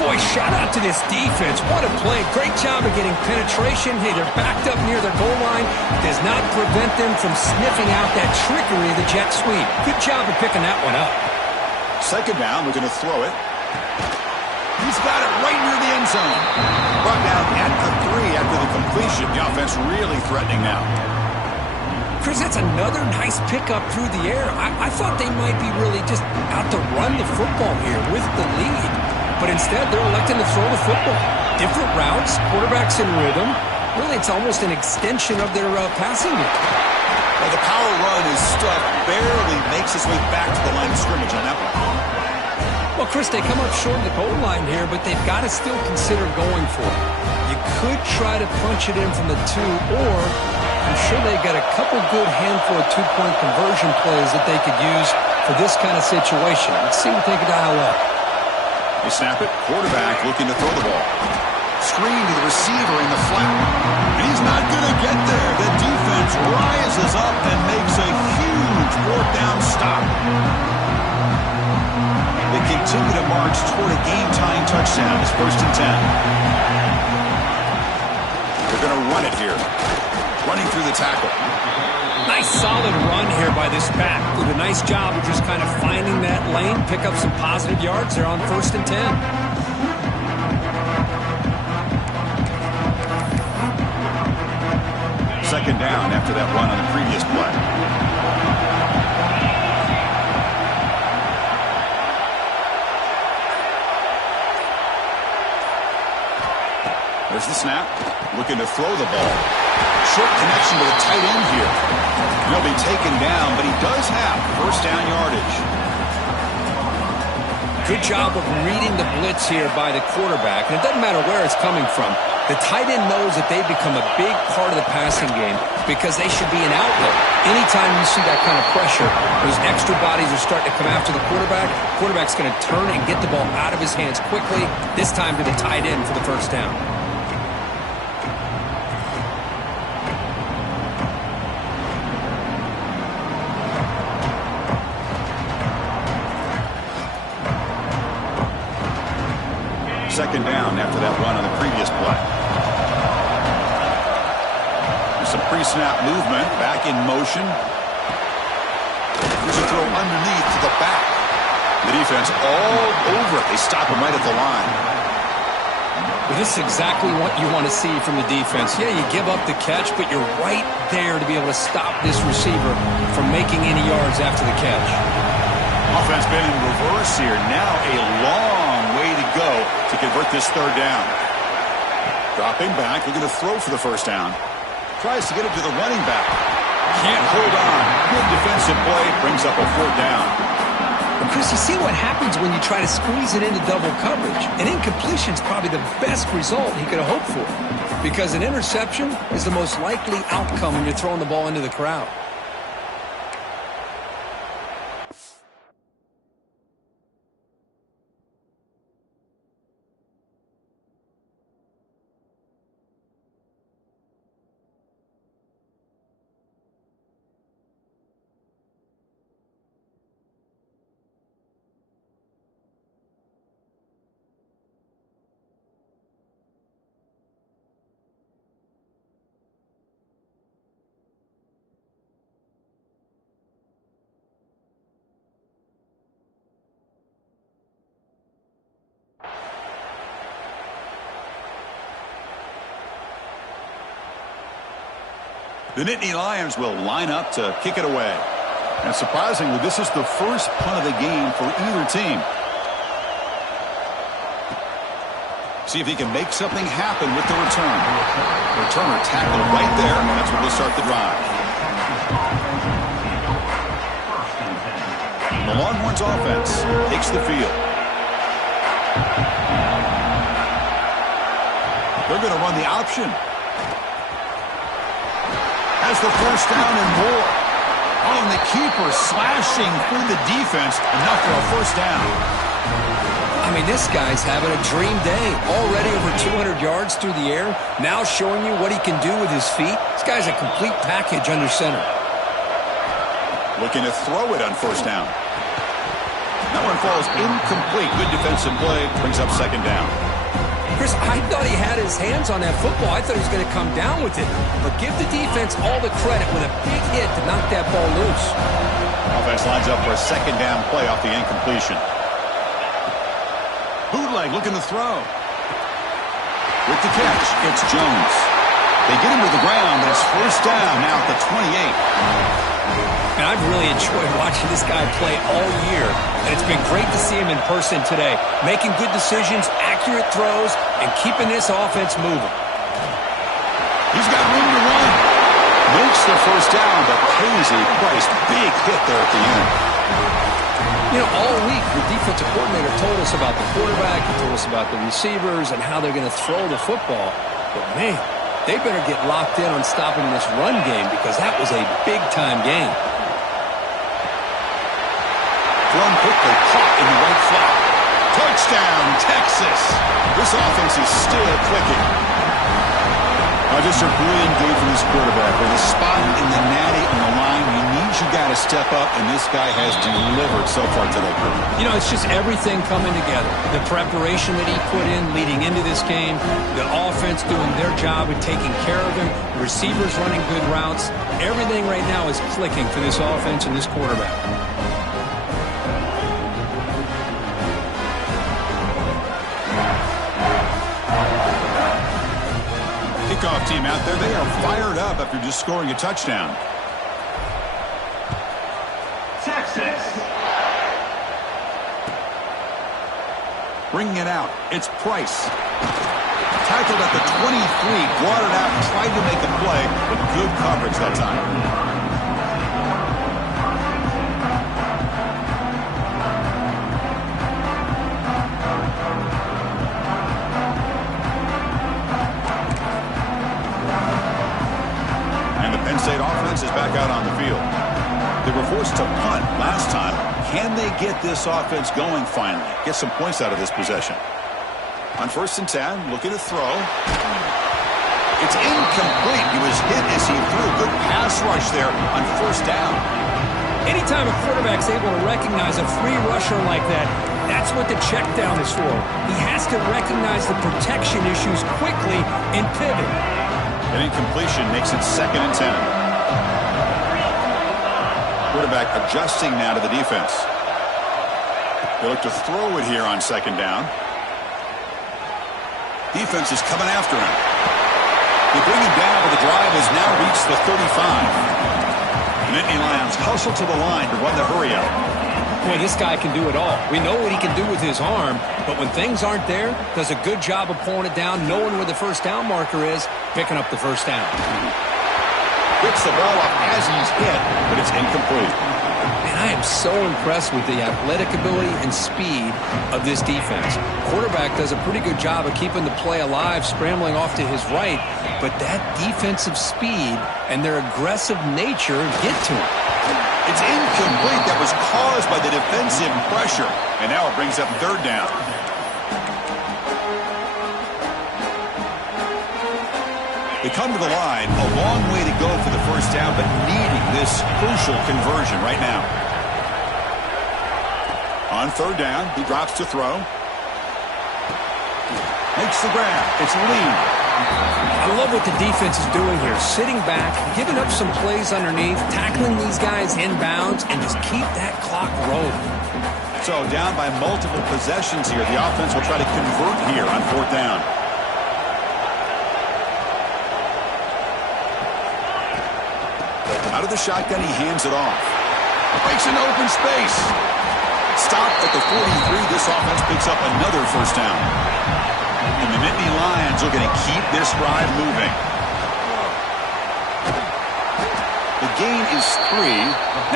Boy, shout out to this defense. What a play. Great job of getting penetration. Hey, they're backed up near their goal line. Does not prevent them from sniffing out that trickery of the jet sweep. Good job of picking that one up. Second down, we're going to throw it. He's got it right near the end zone. Brought down at the 3 after the completion. The offense really threatening now. Chris, that's another nice pickup through the air. I thought they might be really just out to run the football here with the lead. But instead, they're electing to throw the football. Different routes, quarterbacks in rhythm. Really, it's almost an extension of their passing game. Well, the power run is stuck, barely makes its way back to the line of scrimmage on that one. Well, Chris, they come up short of the goal line here, but they've got to still consider going for it. You could try to punch it in from the 2, or I'm sure they've got a couple good handful of two-point conversion plays that they could use for this kind of situation. Let's see what they can dial up. They snap it. Quarterback looking to throw the ball. Screen to the receiver in the flat. And he's not going to get there. The defense rises up and makes a huge fourth down stop. They continue to march toward a game-tying touchdown. It's first and 10. They're going to run it here. Running through the tackle. Nice solid run here by this back. Did a nice job of just kind of finding that lane, pick up some positive yards. They're on first and 10. Second down after that run on the previous play. There's the snap. Looking to throw the ball. Short connection to the tight end here. He'll be taken down, but he does have first down yardage. Good job of reading the blitz here by the quarterback. And it doesn't matter where it's coming from. The tight end knows that they've become a big part of the passing game because they should be an outlet. Anytime you see that kind of pressure, those extra bodies are starting to come after the quarterback. Quarterback's going to turn and get the ball out of his hands quickly, this time to the tight end for the first down. Second down after that run on the previous play. There's some pre-snap movement, back in motion. There's a throw underneath to the back. The defense all over it. They stop him right at the line. Well, this is exactly what you want to see from the defense. Yeah, you give up the catch, but you're right there to be able to stop this receiver from making any yards after the catch. Offense been in reverse here. Now a long way to go to convert this third down. Dropping back, looking to throw for the first down. Tries to get it to the running back. Can't hold on. Good defensive play. Brings up a fourth down. But Chris, you see what happens when you try to squeeze it into double coverage. An incompletion is probably the best result he could have hoped for. Because an interception is the most likely outcome when you're throwing the ball into the crowd. The Nittany Lions will line up to kick it away. And surprisingly, this is the first punt of the game for either team. See if he can make something happen with the return. Returner tackled right there. That's what will start the drive. The Longhorns offense takes the field. They're going to run the option. Has the first down and more. Oh, and the keeper slashing through the defense. Enough for a first down. I mean, this guy's having a dream day. Already over 200 yards through the air. Now showing you what he can do with his feet. This guy's a complete package under center. Looking to throw it on first down. That one falls incomplete. Good defensive play. Brings up second down. Chris, I thought he had his hands on that football. I thought he was going to come down with it. But give the defense all the credit with a big hit to knock that ball loose. Offense lines up for a second down play off the incompletion. Bootleg looking to throw. With the catch, it's Jones. They get him to the ground, but it's first down now at the 28. And I've really enjoyed watching this guy play all year. And it's been great to see him in person today. Making good decisions, accurate throws, and keeping this offense moving. He's got room to run. Makes the first down, but pays a price. Big hit there at the end. You know, all week, the defensive coordinator told us about the quarterback. He told us about the receivers and how they're going to throw the football. But, man, they better get locked in on stopping this run game because that was a big-time game. Thrown quickly, caught in the right flat. Touchdown, Texas. This offense is still clicking. Just a brilliant game for this quarterback. With a spot in the natty on the line, you need you got to step up, and this guy has delivered so far today. You know, it's just everything coming together. The preparation that he put in leading into this game, the offense doing their job of taking care of him, the receivers running good routes. Everything right now is clicking for this offense and this quarterback. Kickoff team out there, they are fired up after just scoring a touchdown. Texas. Bringing it out, it's Price. Tackled at the 23, brought it out, tried to make a play, but good coverage that time. State offense is back out on the field. They were forced to punt last time. Can they get this offense going finally? Get some points out of this possession. On 1st and 10, looking to throw. It's incomplete. He was hit as he threw. Good pass rush there on 1st down. Anytime a quarterback's able to recognize a free rusher like that, that's what the check down is for. He has to recognize the protection issues quickly and pivot. An incompletion makes it 2nd and 10. Quarterback adjusting now to the defense. They look to throw it here on 2nd down. Defense is coming after him. They bring him down, but the drive has now reached the 35. The Nittany Lions hustle to the line to run the hurry up. Boy, this guy can do it all. We know what he can do with his arm, but when things aren't there, does a good job of pulling it down, knowing where the first down marker is, picking up the first down. Picks the ball up as he's hit, but it's incomplete. And I am so impressed with the athletic ability and speed of this defense. Quarterback does a pretty good job of keeping the play alive, scrambling off to his right, but that defensive speed and their aggressive nature get to him. It's incomplete. That was caused by the defensive pressure. And now it brings up 3rd down. They come to the line. A long way to go for the first down, but needing this crucial conversion right now. On 3rd down, he drops to throw. Makes the grab. It's Lee. I love what the defense is doing here. Sitting back, giving up some plays underneath, tackling these guys inbounds, and just keep that clock rolling. So down by multiple possessions here. The offense will try to convert here on 4th down. Out of the shotgun, he hands it off. Breaks into open space. Stop at the 43. This offense picks up another first down. And the Nittany Lions are going to keep this drive moving. The gain is 3.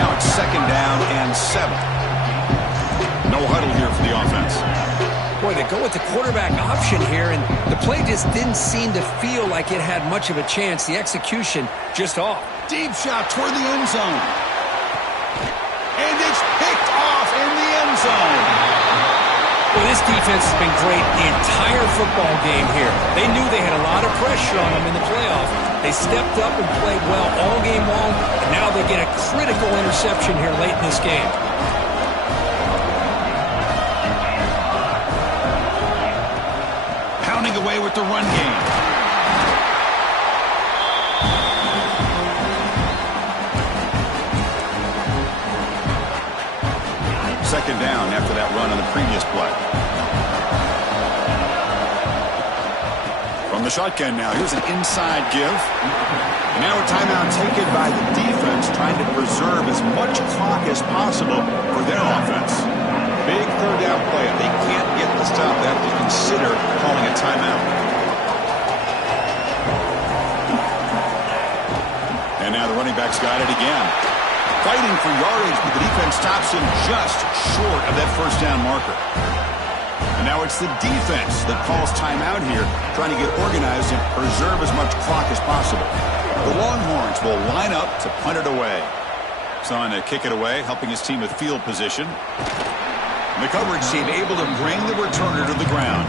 Now it's 2nd down and 7. No huddle here for the offense. Boy, they go with the quarterback option here, and the play just didn't seem to feel like it had much of a chance. The execution just off. Deep shot toward the end zone. And it's picked off in the end zone. Well, this defense has been great the entire football game here. They knew they had a lot of pressure on them in the playoff. They stepped up and played well all game long, and now they get a critical interception here late in this game. Pounding away with the run game. Second down after that run on the previous play. From the shotgun now, here's an inside give. And now a timeout taken by the defense, trying to preserve as much clock as possible for their offense. Big third down play. If they can't get the stop, they have to consider calling a timeout. And now the running back's got it again. Fighting for yardage, but the defense stops him just short of that first down marker. And now it's the defense that calls timeout here, trying to get organized and preserve as much clock as possible. The Longhorns will line up to punt it away. Son to kick it away, helping his team with field position. The coverage team able to bring the returner to the ground.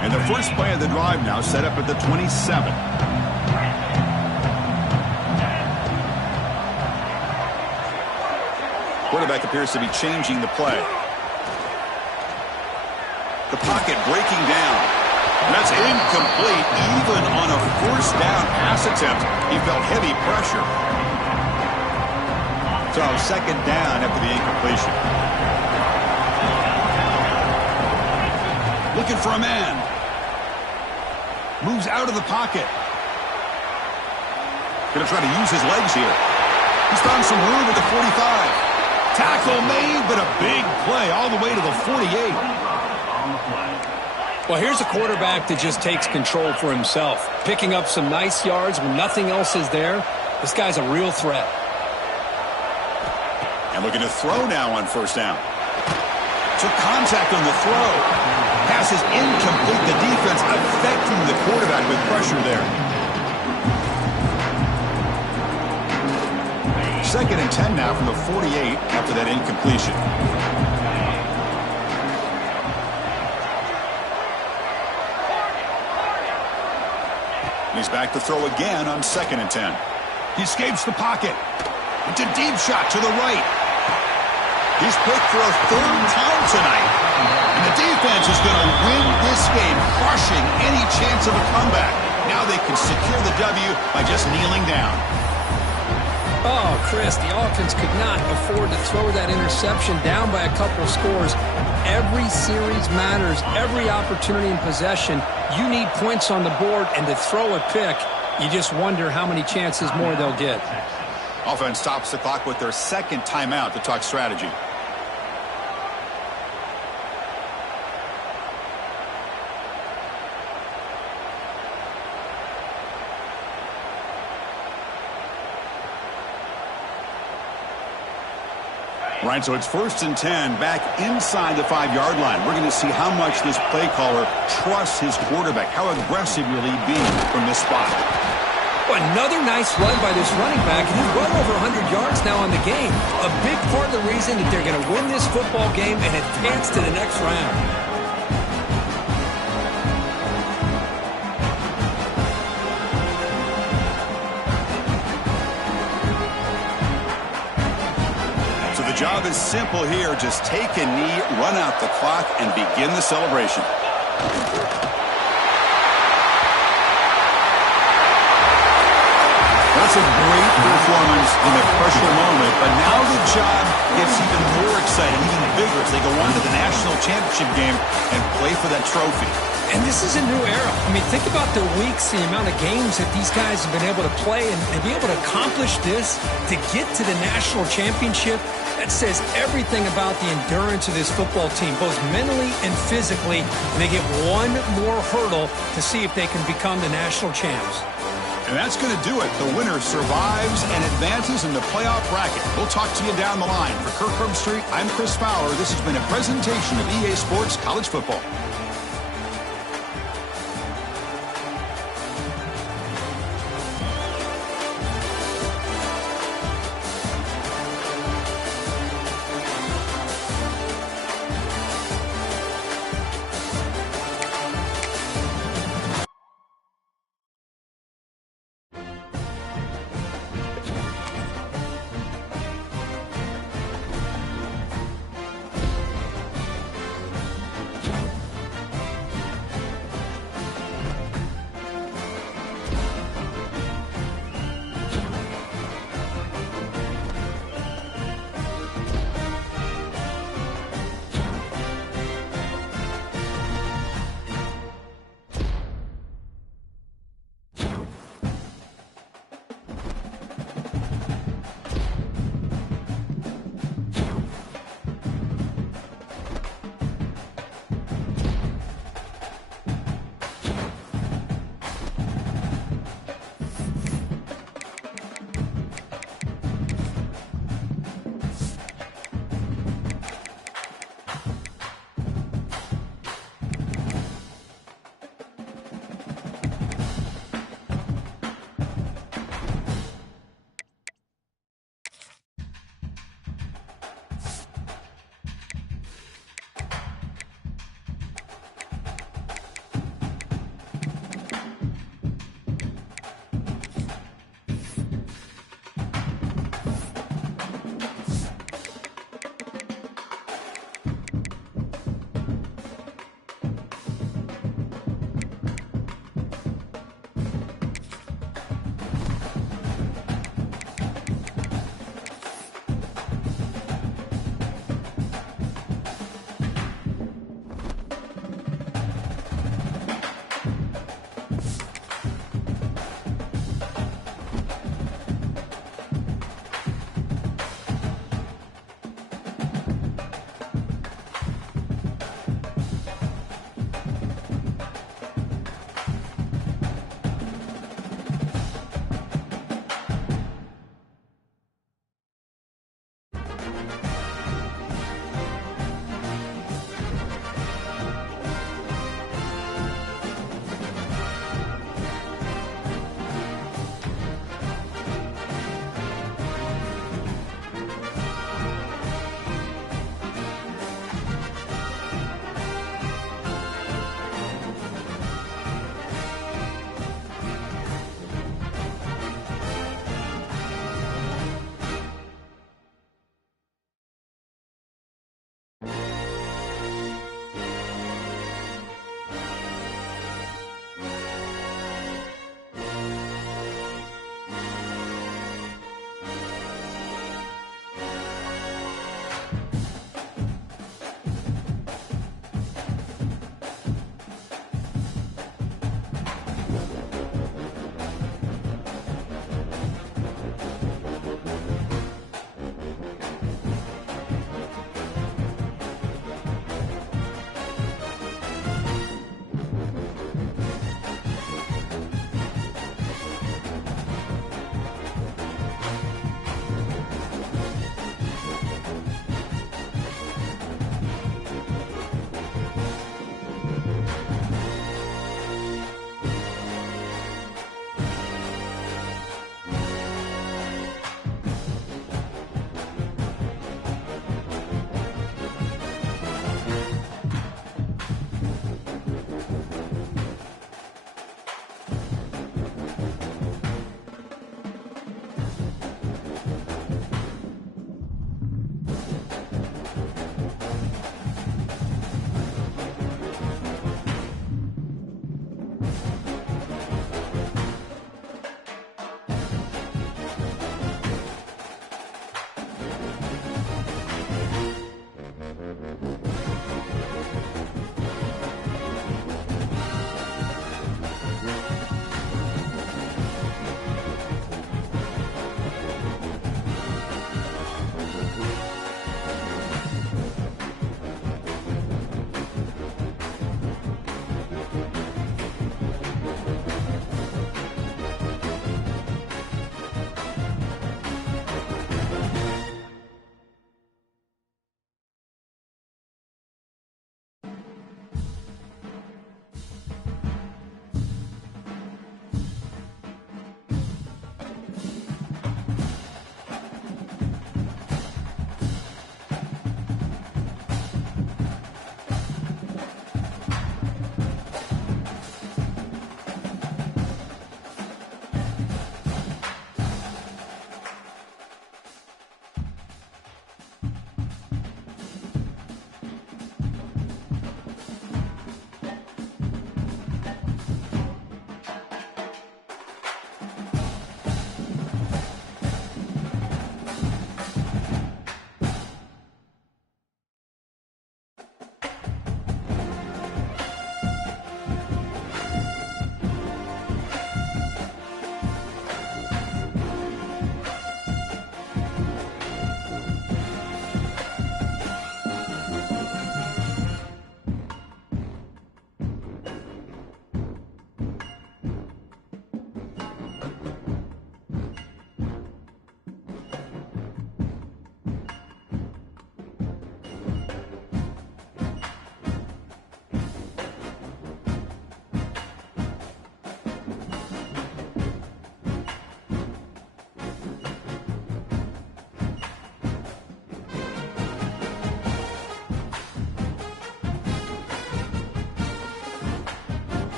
And the first play of the drive now set up at the 27. Quarterback appears to be changing the play. The pocket breaking down. And that's incomplete. Even on a first down pass attempt, he felt heavy pressure. So second down after the incompletion. Looking for a man. Moves out of the pocket. Going to try to use his legs here. He's found some room at the 45. Tackle made, but a big play all the way to the 48. Well, here's a quarterback that just takes control for himself. Picking up some nice yards when nothing else is there. This guy's a real threat. And looking to throw now on first down. Took contact on the throw. Pass is incomplete. The defense affecting the quarterback with pressure there. 2nd and 10 now from the 48 after that incompletion. He's back to throw again on 2nd and 10. He escapes the pocket. It's a deep shot to the right. He's picked for a 3rd time tonight. And the defense is going to win this game, crushing any chance of a comeback. Now they can secure the W by just kneeling down. Oh, Chris, the offense could not afford to throw that interception down by a couple scores. Every series matters. Every opportunity in possession, you need points on the board, and to throw a pick, you just wonder how many chances more they'll get. Offense stops the clock with their 2nd timeout to talk strategy. Right, so it's 1st and 10 back inside the 5-yard line. We're going to see how much this play caller trusts his quarterback. How aggressive will he be from this spot? Well, another nice run by this running back, and he's well over 100 yards now on the game. A big part of the reason that they're going to win this football game and advance to the next round. The job is simple here. Just take a knee, run out the clock, and begin the celebration. That's a great performance in a pressure moment, but now the job gets gets even more exciting, even bigger as they go on to the national championship game and play for that trophy. And this is a new era. I mean, think about the weeks, the amount of games that these guys have been able to play, and to be able to accomplish this, to get to the national championship, that says everything about the endurance of this football team, both mentally and physically. And they get one more hurdle to see if they can become the national champs. And that's going to do it. The winner survives and advances in the playoff bracket. We'll talk to you down the line. For Kirk Herbstreit, I'm Chris Fowler. This has been a presentation of EA Sports College Football.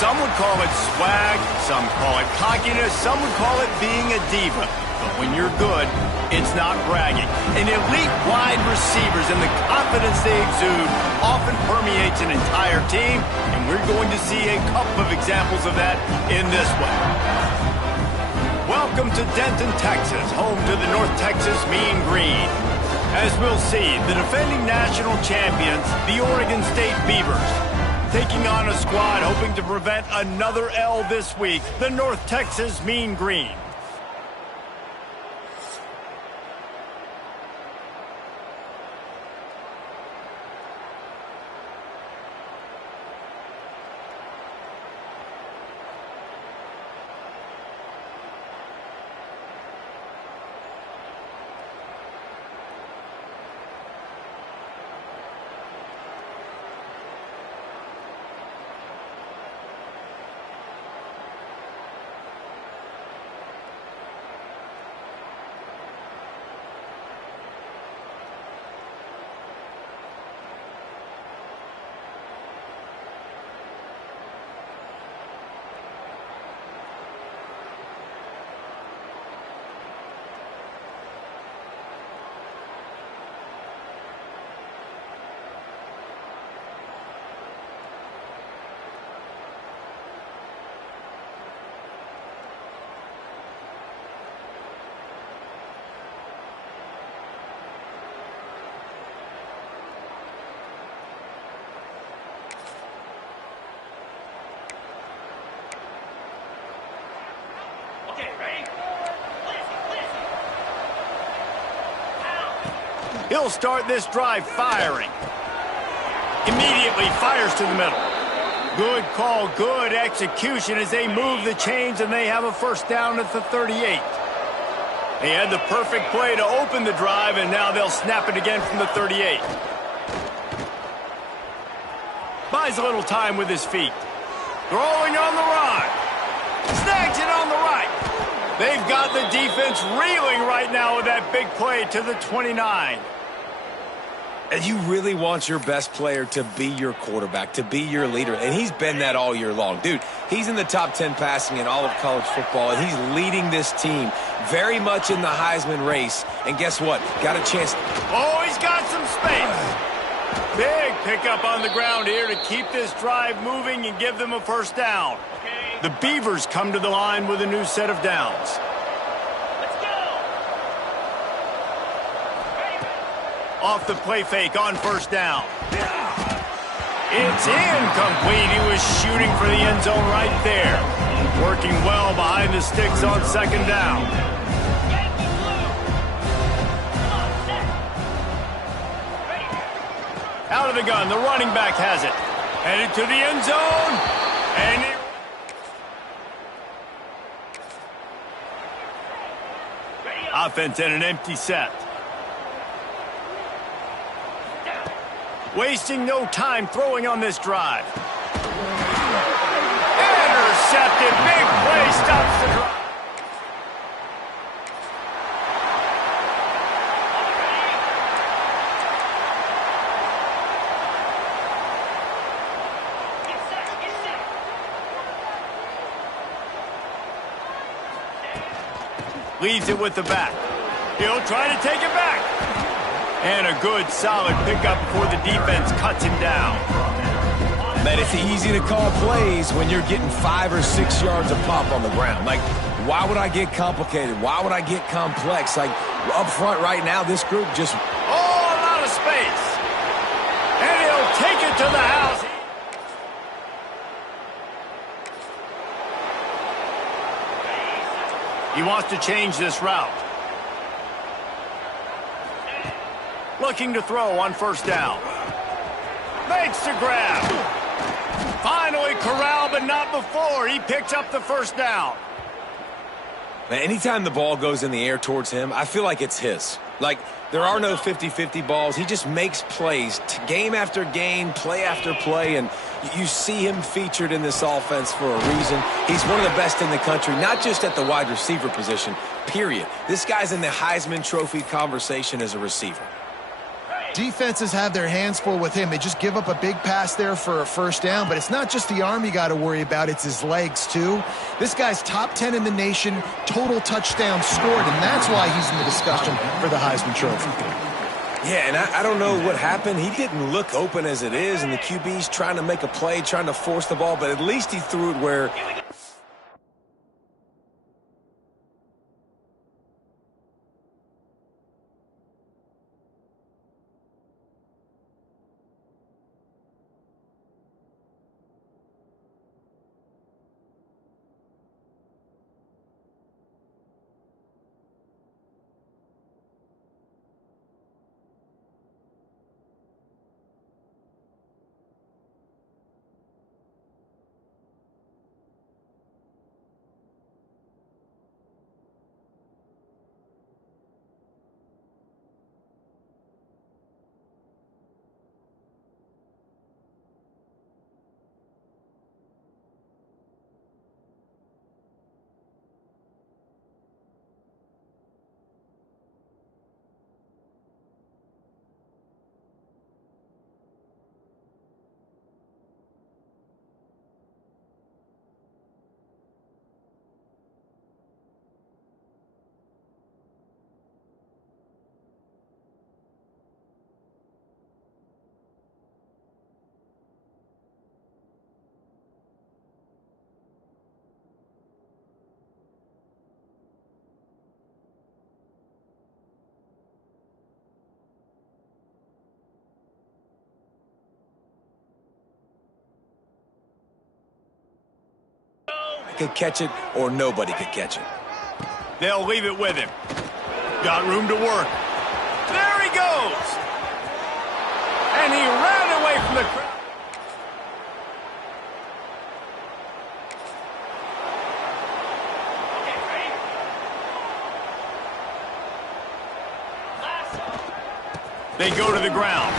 Some would call it swag, some call it cockiness, some would call it being a diva. But when you're good, it's not bragging. And elite wide receivers and the confidence they exude often permeates an entire team, and we're going to see a couple of examples of that in this one. Welcome to Denton, Texas, home to the North Texas Mean Green. As we'll see, the defending national champions, the Oregon State Beavers, taking on a squad hoping to prevent another L this week, the North Texas Mean Green. He'll start this drive firing. Immediately fires to the middle. Good call, good execution as they move the chains and they have a first down at the 38. They had the perfect play to open the drive, and now they'll snap it again from the 38. Buys a little time with his feet. Throwing on the run. Snags it on the right. They've got the defense reeling right now with that big play to the 29. And you really want your best player to be your quarterback, to be your leader. And he's been that all year long. Dude, he's in the top 10 passing in all of college football, and he's leading this team very much in the Heisman race. And guess what? Got a chance. Oh, he's got some space. Big pickup on the ground here to keep this drive moving and give them a first down. The Beavers come to the line with a new set of downs. Off the play fake on first down. It's incomplete. He was shooting for the end zone right there. Working well behind the sticks on second down. Out of the gun, the running back has it. Headed to the end zone. And offense in an empty set. Wasting no time throwing on this drive. Intercepted. Big play stops the drive. Leaves it with the back. He'll try to take it back. And a good, solid pickup before the defense cuts him down. Man, it's easy to call plays when you're getting 5 or 6 yards of pop on the ground. Like, why would I get complicated? Why would I get complex? Like, up front right now, this group just... Oh, a lot of space. And he'll take it to the house. He wants to change this route. Looking to throw on first down. Makes the grab. Finally corralled, but not before. He picks up the first down. Man, anytime the ball goes in the air towards him, I feel like it's his. Like, there are no 50-50 balls. He just makes plays, game after game, play after play, and you see him featured in this offense for a reason. He's one of the best in the country, not just at the wide receiver position, period. This guy's in the Heisman Trophy conversation as a receiver. Defenses have their hands full with him. They just give up a big pass there for a first down, but it's not just the arm you got to worry about, it's his legs too. This guy's top 10 in the nation, total touchdowns scored, and that's why he's in the discussion for the Heisman Trophy. Yeah, and I don't know what happened. He didn't look open as it is, and the QB's trying to make a play, trying to force the ball, but at least he threw it where... could catch it or nobody could catch it. They'll leave it with him. Got room to work. There he goes. And he ran away from the crowd. They go to the ground.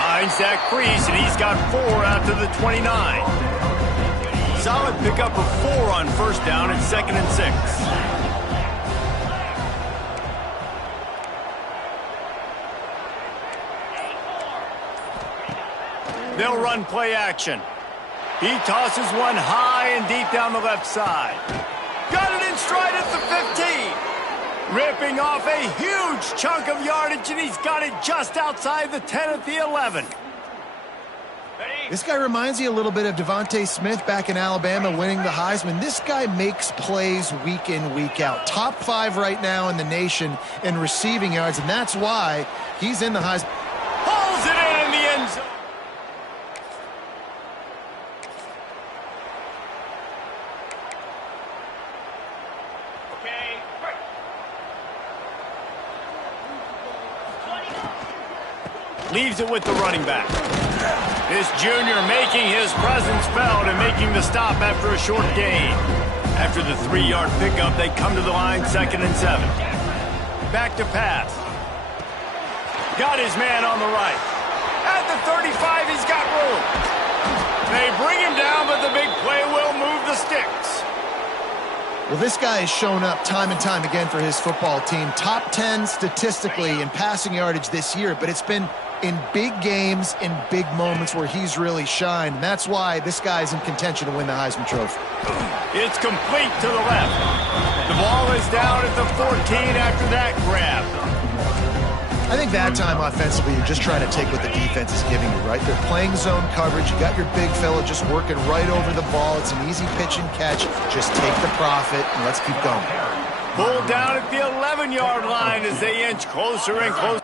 Finds that crease, and he's got 4 out to the 29. Solid pickup of 4 on first down and 2nd and 6. They'll run play action. He tosses one high and deep down the left side. Got it in stride at the 15. Ripping off a huge chunk of yardage, and he's got it just outside the 10 at the 11. This guy reminds you a little bit of Devontae Smith back in Alabama winning the Heisman. This guy makes plays week in, week out. Top 5 right now in the nation in receiving yards, and that's why he's in the Heisman. Pulls it in the end zone. Leaves it with the running back. This junior making his presence felt and making the stop after a short gain. After the 3-yard pickup, they come to the line 2nd and 7. Back to pass. Got his man on the right. At the 35, he's got room. They bring him down, but the big play will move the sticks. Well, this guy has shown up time and time again for his football team. Top 10 statistically in passing yardage this year, but it's been in big games, in big moments where he's really shined. And that's why this guy's in contention to win the Heisman Trophy. It's complete to the left. The ball is down at the 14 after that grab. I think that time offensively, you're just trying to take what the defense is giving you, right? They're playing zone coverage. You got your big fella just working right over the ball. It's an easy pitch and catch. Just take the profit and let's keep going. Pulled down at the 11-yard line as they inch closer and closer.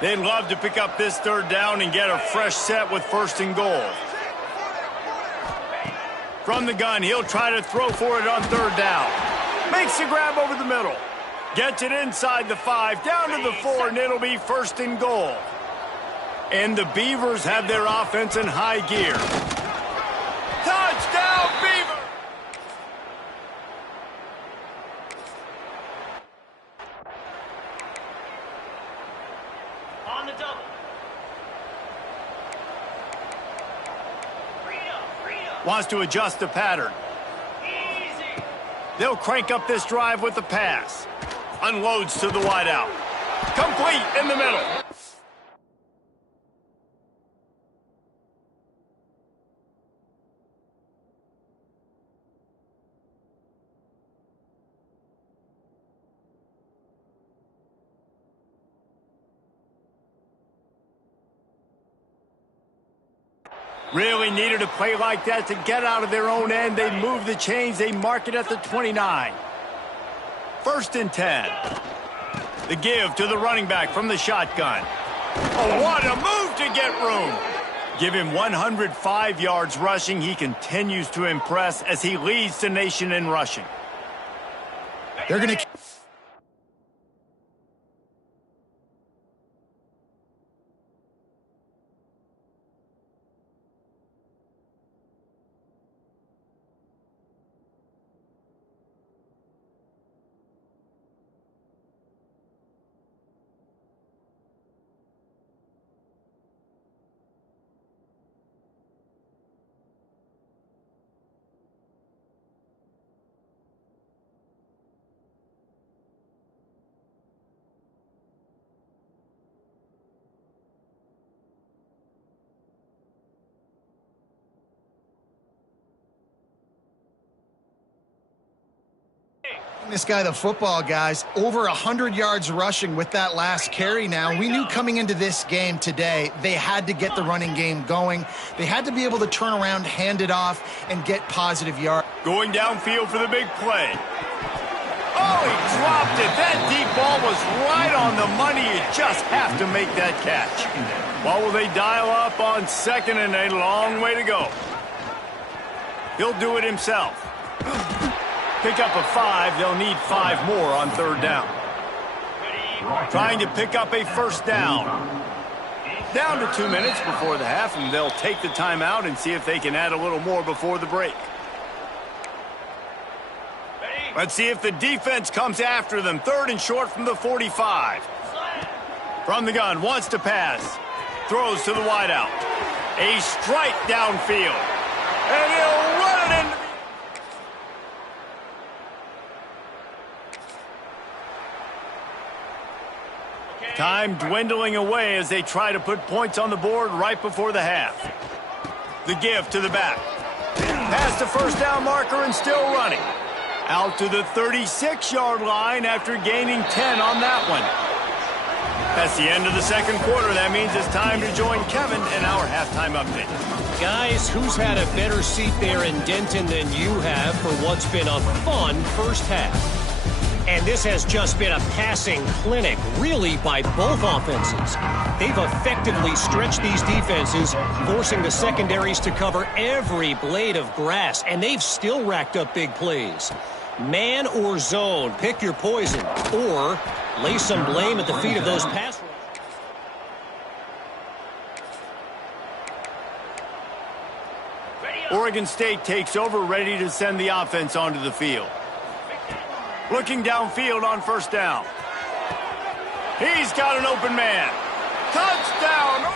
They'd love to pick up this third down and get a fresh set with 1st and goal. From the gun, he'll try to throw for it on 3rd down. Makes the grab over the middle. Gets it inside the 5, down to the 4, and it'll be 1st and goal. And the Beavers have their offense in high gear. Touchdown, Beavers! On the double. Wants to adjust the pattern. Easy. They'll crank up this drive with the pass. Unloads to the wideout. Complete in the middle. Really needed a play like that to get out of their own end. They move the chains. They mark it at the 29. 1st and 10. The give to the running back from the shotgun. Oh, what a move to get room. Give him 105 yards rushing. He continues to impress as he leads the nation in rushing. They're going to... This guy the football, guys. Over 100 yards rushing with that last carry now. We knew coming into this game today, they had to get the running game going. They had to be able to turn around, hand it off, and get positive yards. Going downfield for the big play. Oh, he dropped it. That deep ball was right on the money. You just have to make that catch. What will they dial up on 2nd and a long way to go? He'll do it himself. Pick up a 5. They'll need 5 more on 3rd down. Trying to pick up a 1st down. Down to 2 minutes before the half, and they'll take the timeout and see if they can add a little more before the break. Let's see if the defense comes after them. 3rd and short from the 45. From the gun, wants to pass. Throws to the wideout. A strike downfield. And he'll run it in. Time dwindling away as they try to put points on the board right before the half. The give to the back. Past the 1st down marker and still running. Out to the 36-yard line after gaining 10 on that one. That's the end of the 2nd quarter. That means it's time to join Kevin in our halftime update. Guys, who's had a better seat there in Denton than you have for what's been a fun first half? And this has just been a passing clinic, really, by both offenses. They've effectively stretched these defenses, forcing the secondaries to cover every blade of grass, and they've still racked up big plays. Man or zone, pick your poison, or lay some blame at the feet of those pass rushers. Oregon State takes over, ready to send the offense onto the field. Looking downfield on 1st down. He's got an open man. Touchdown!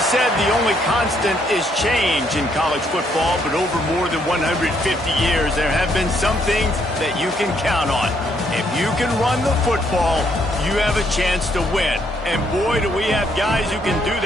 always said the only constant is change in college football, but over more than 150 years, there have been some things that you can count on. If you can run the football, you have a chance to win. And boy, do we have guys who can do that.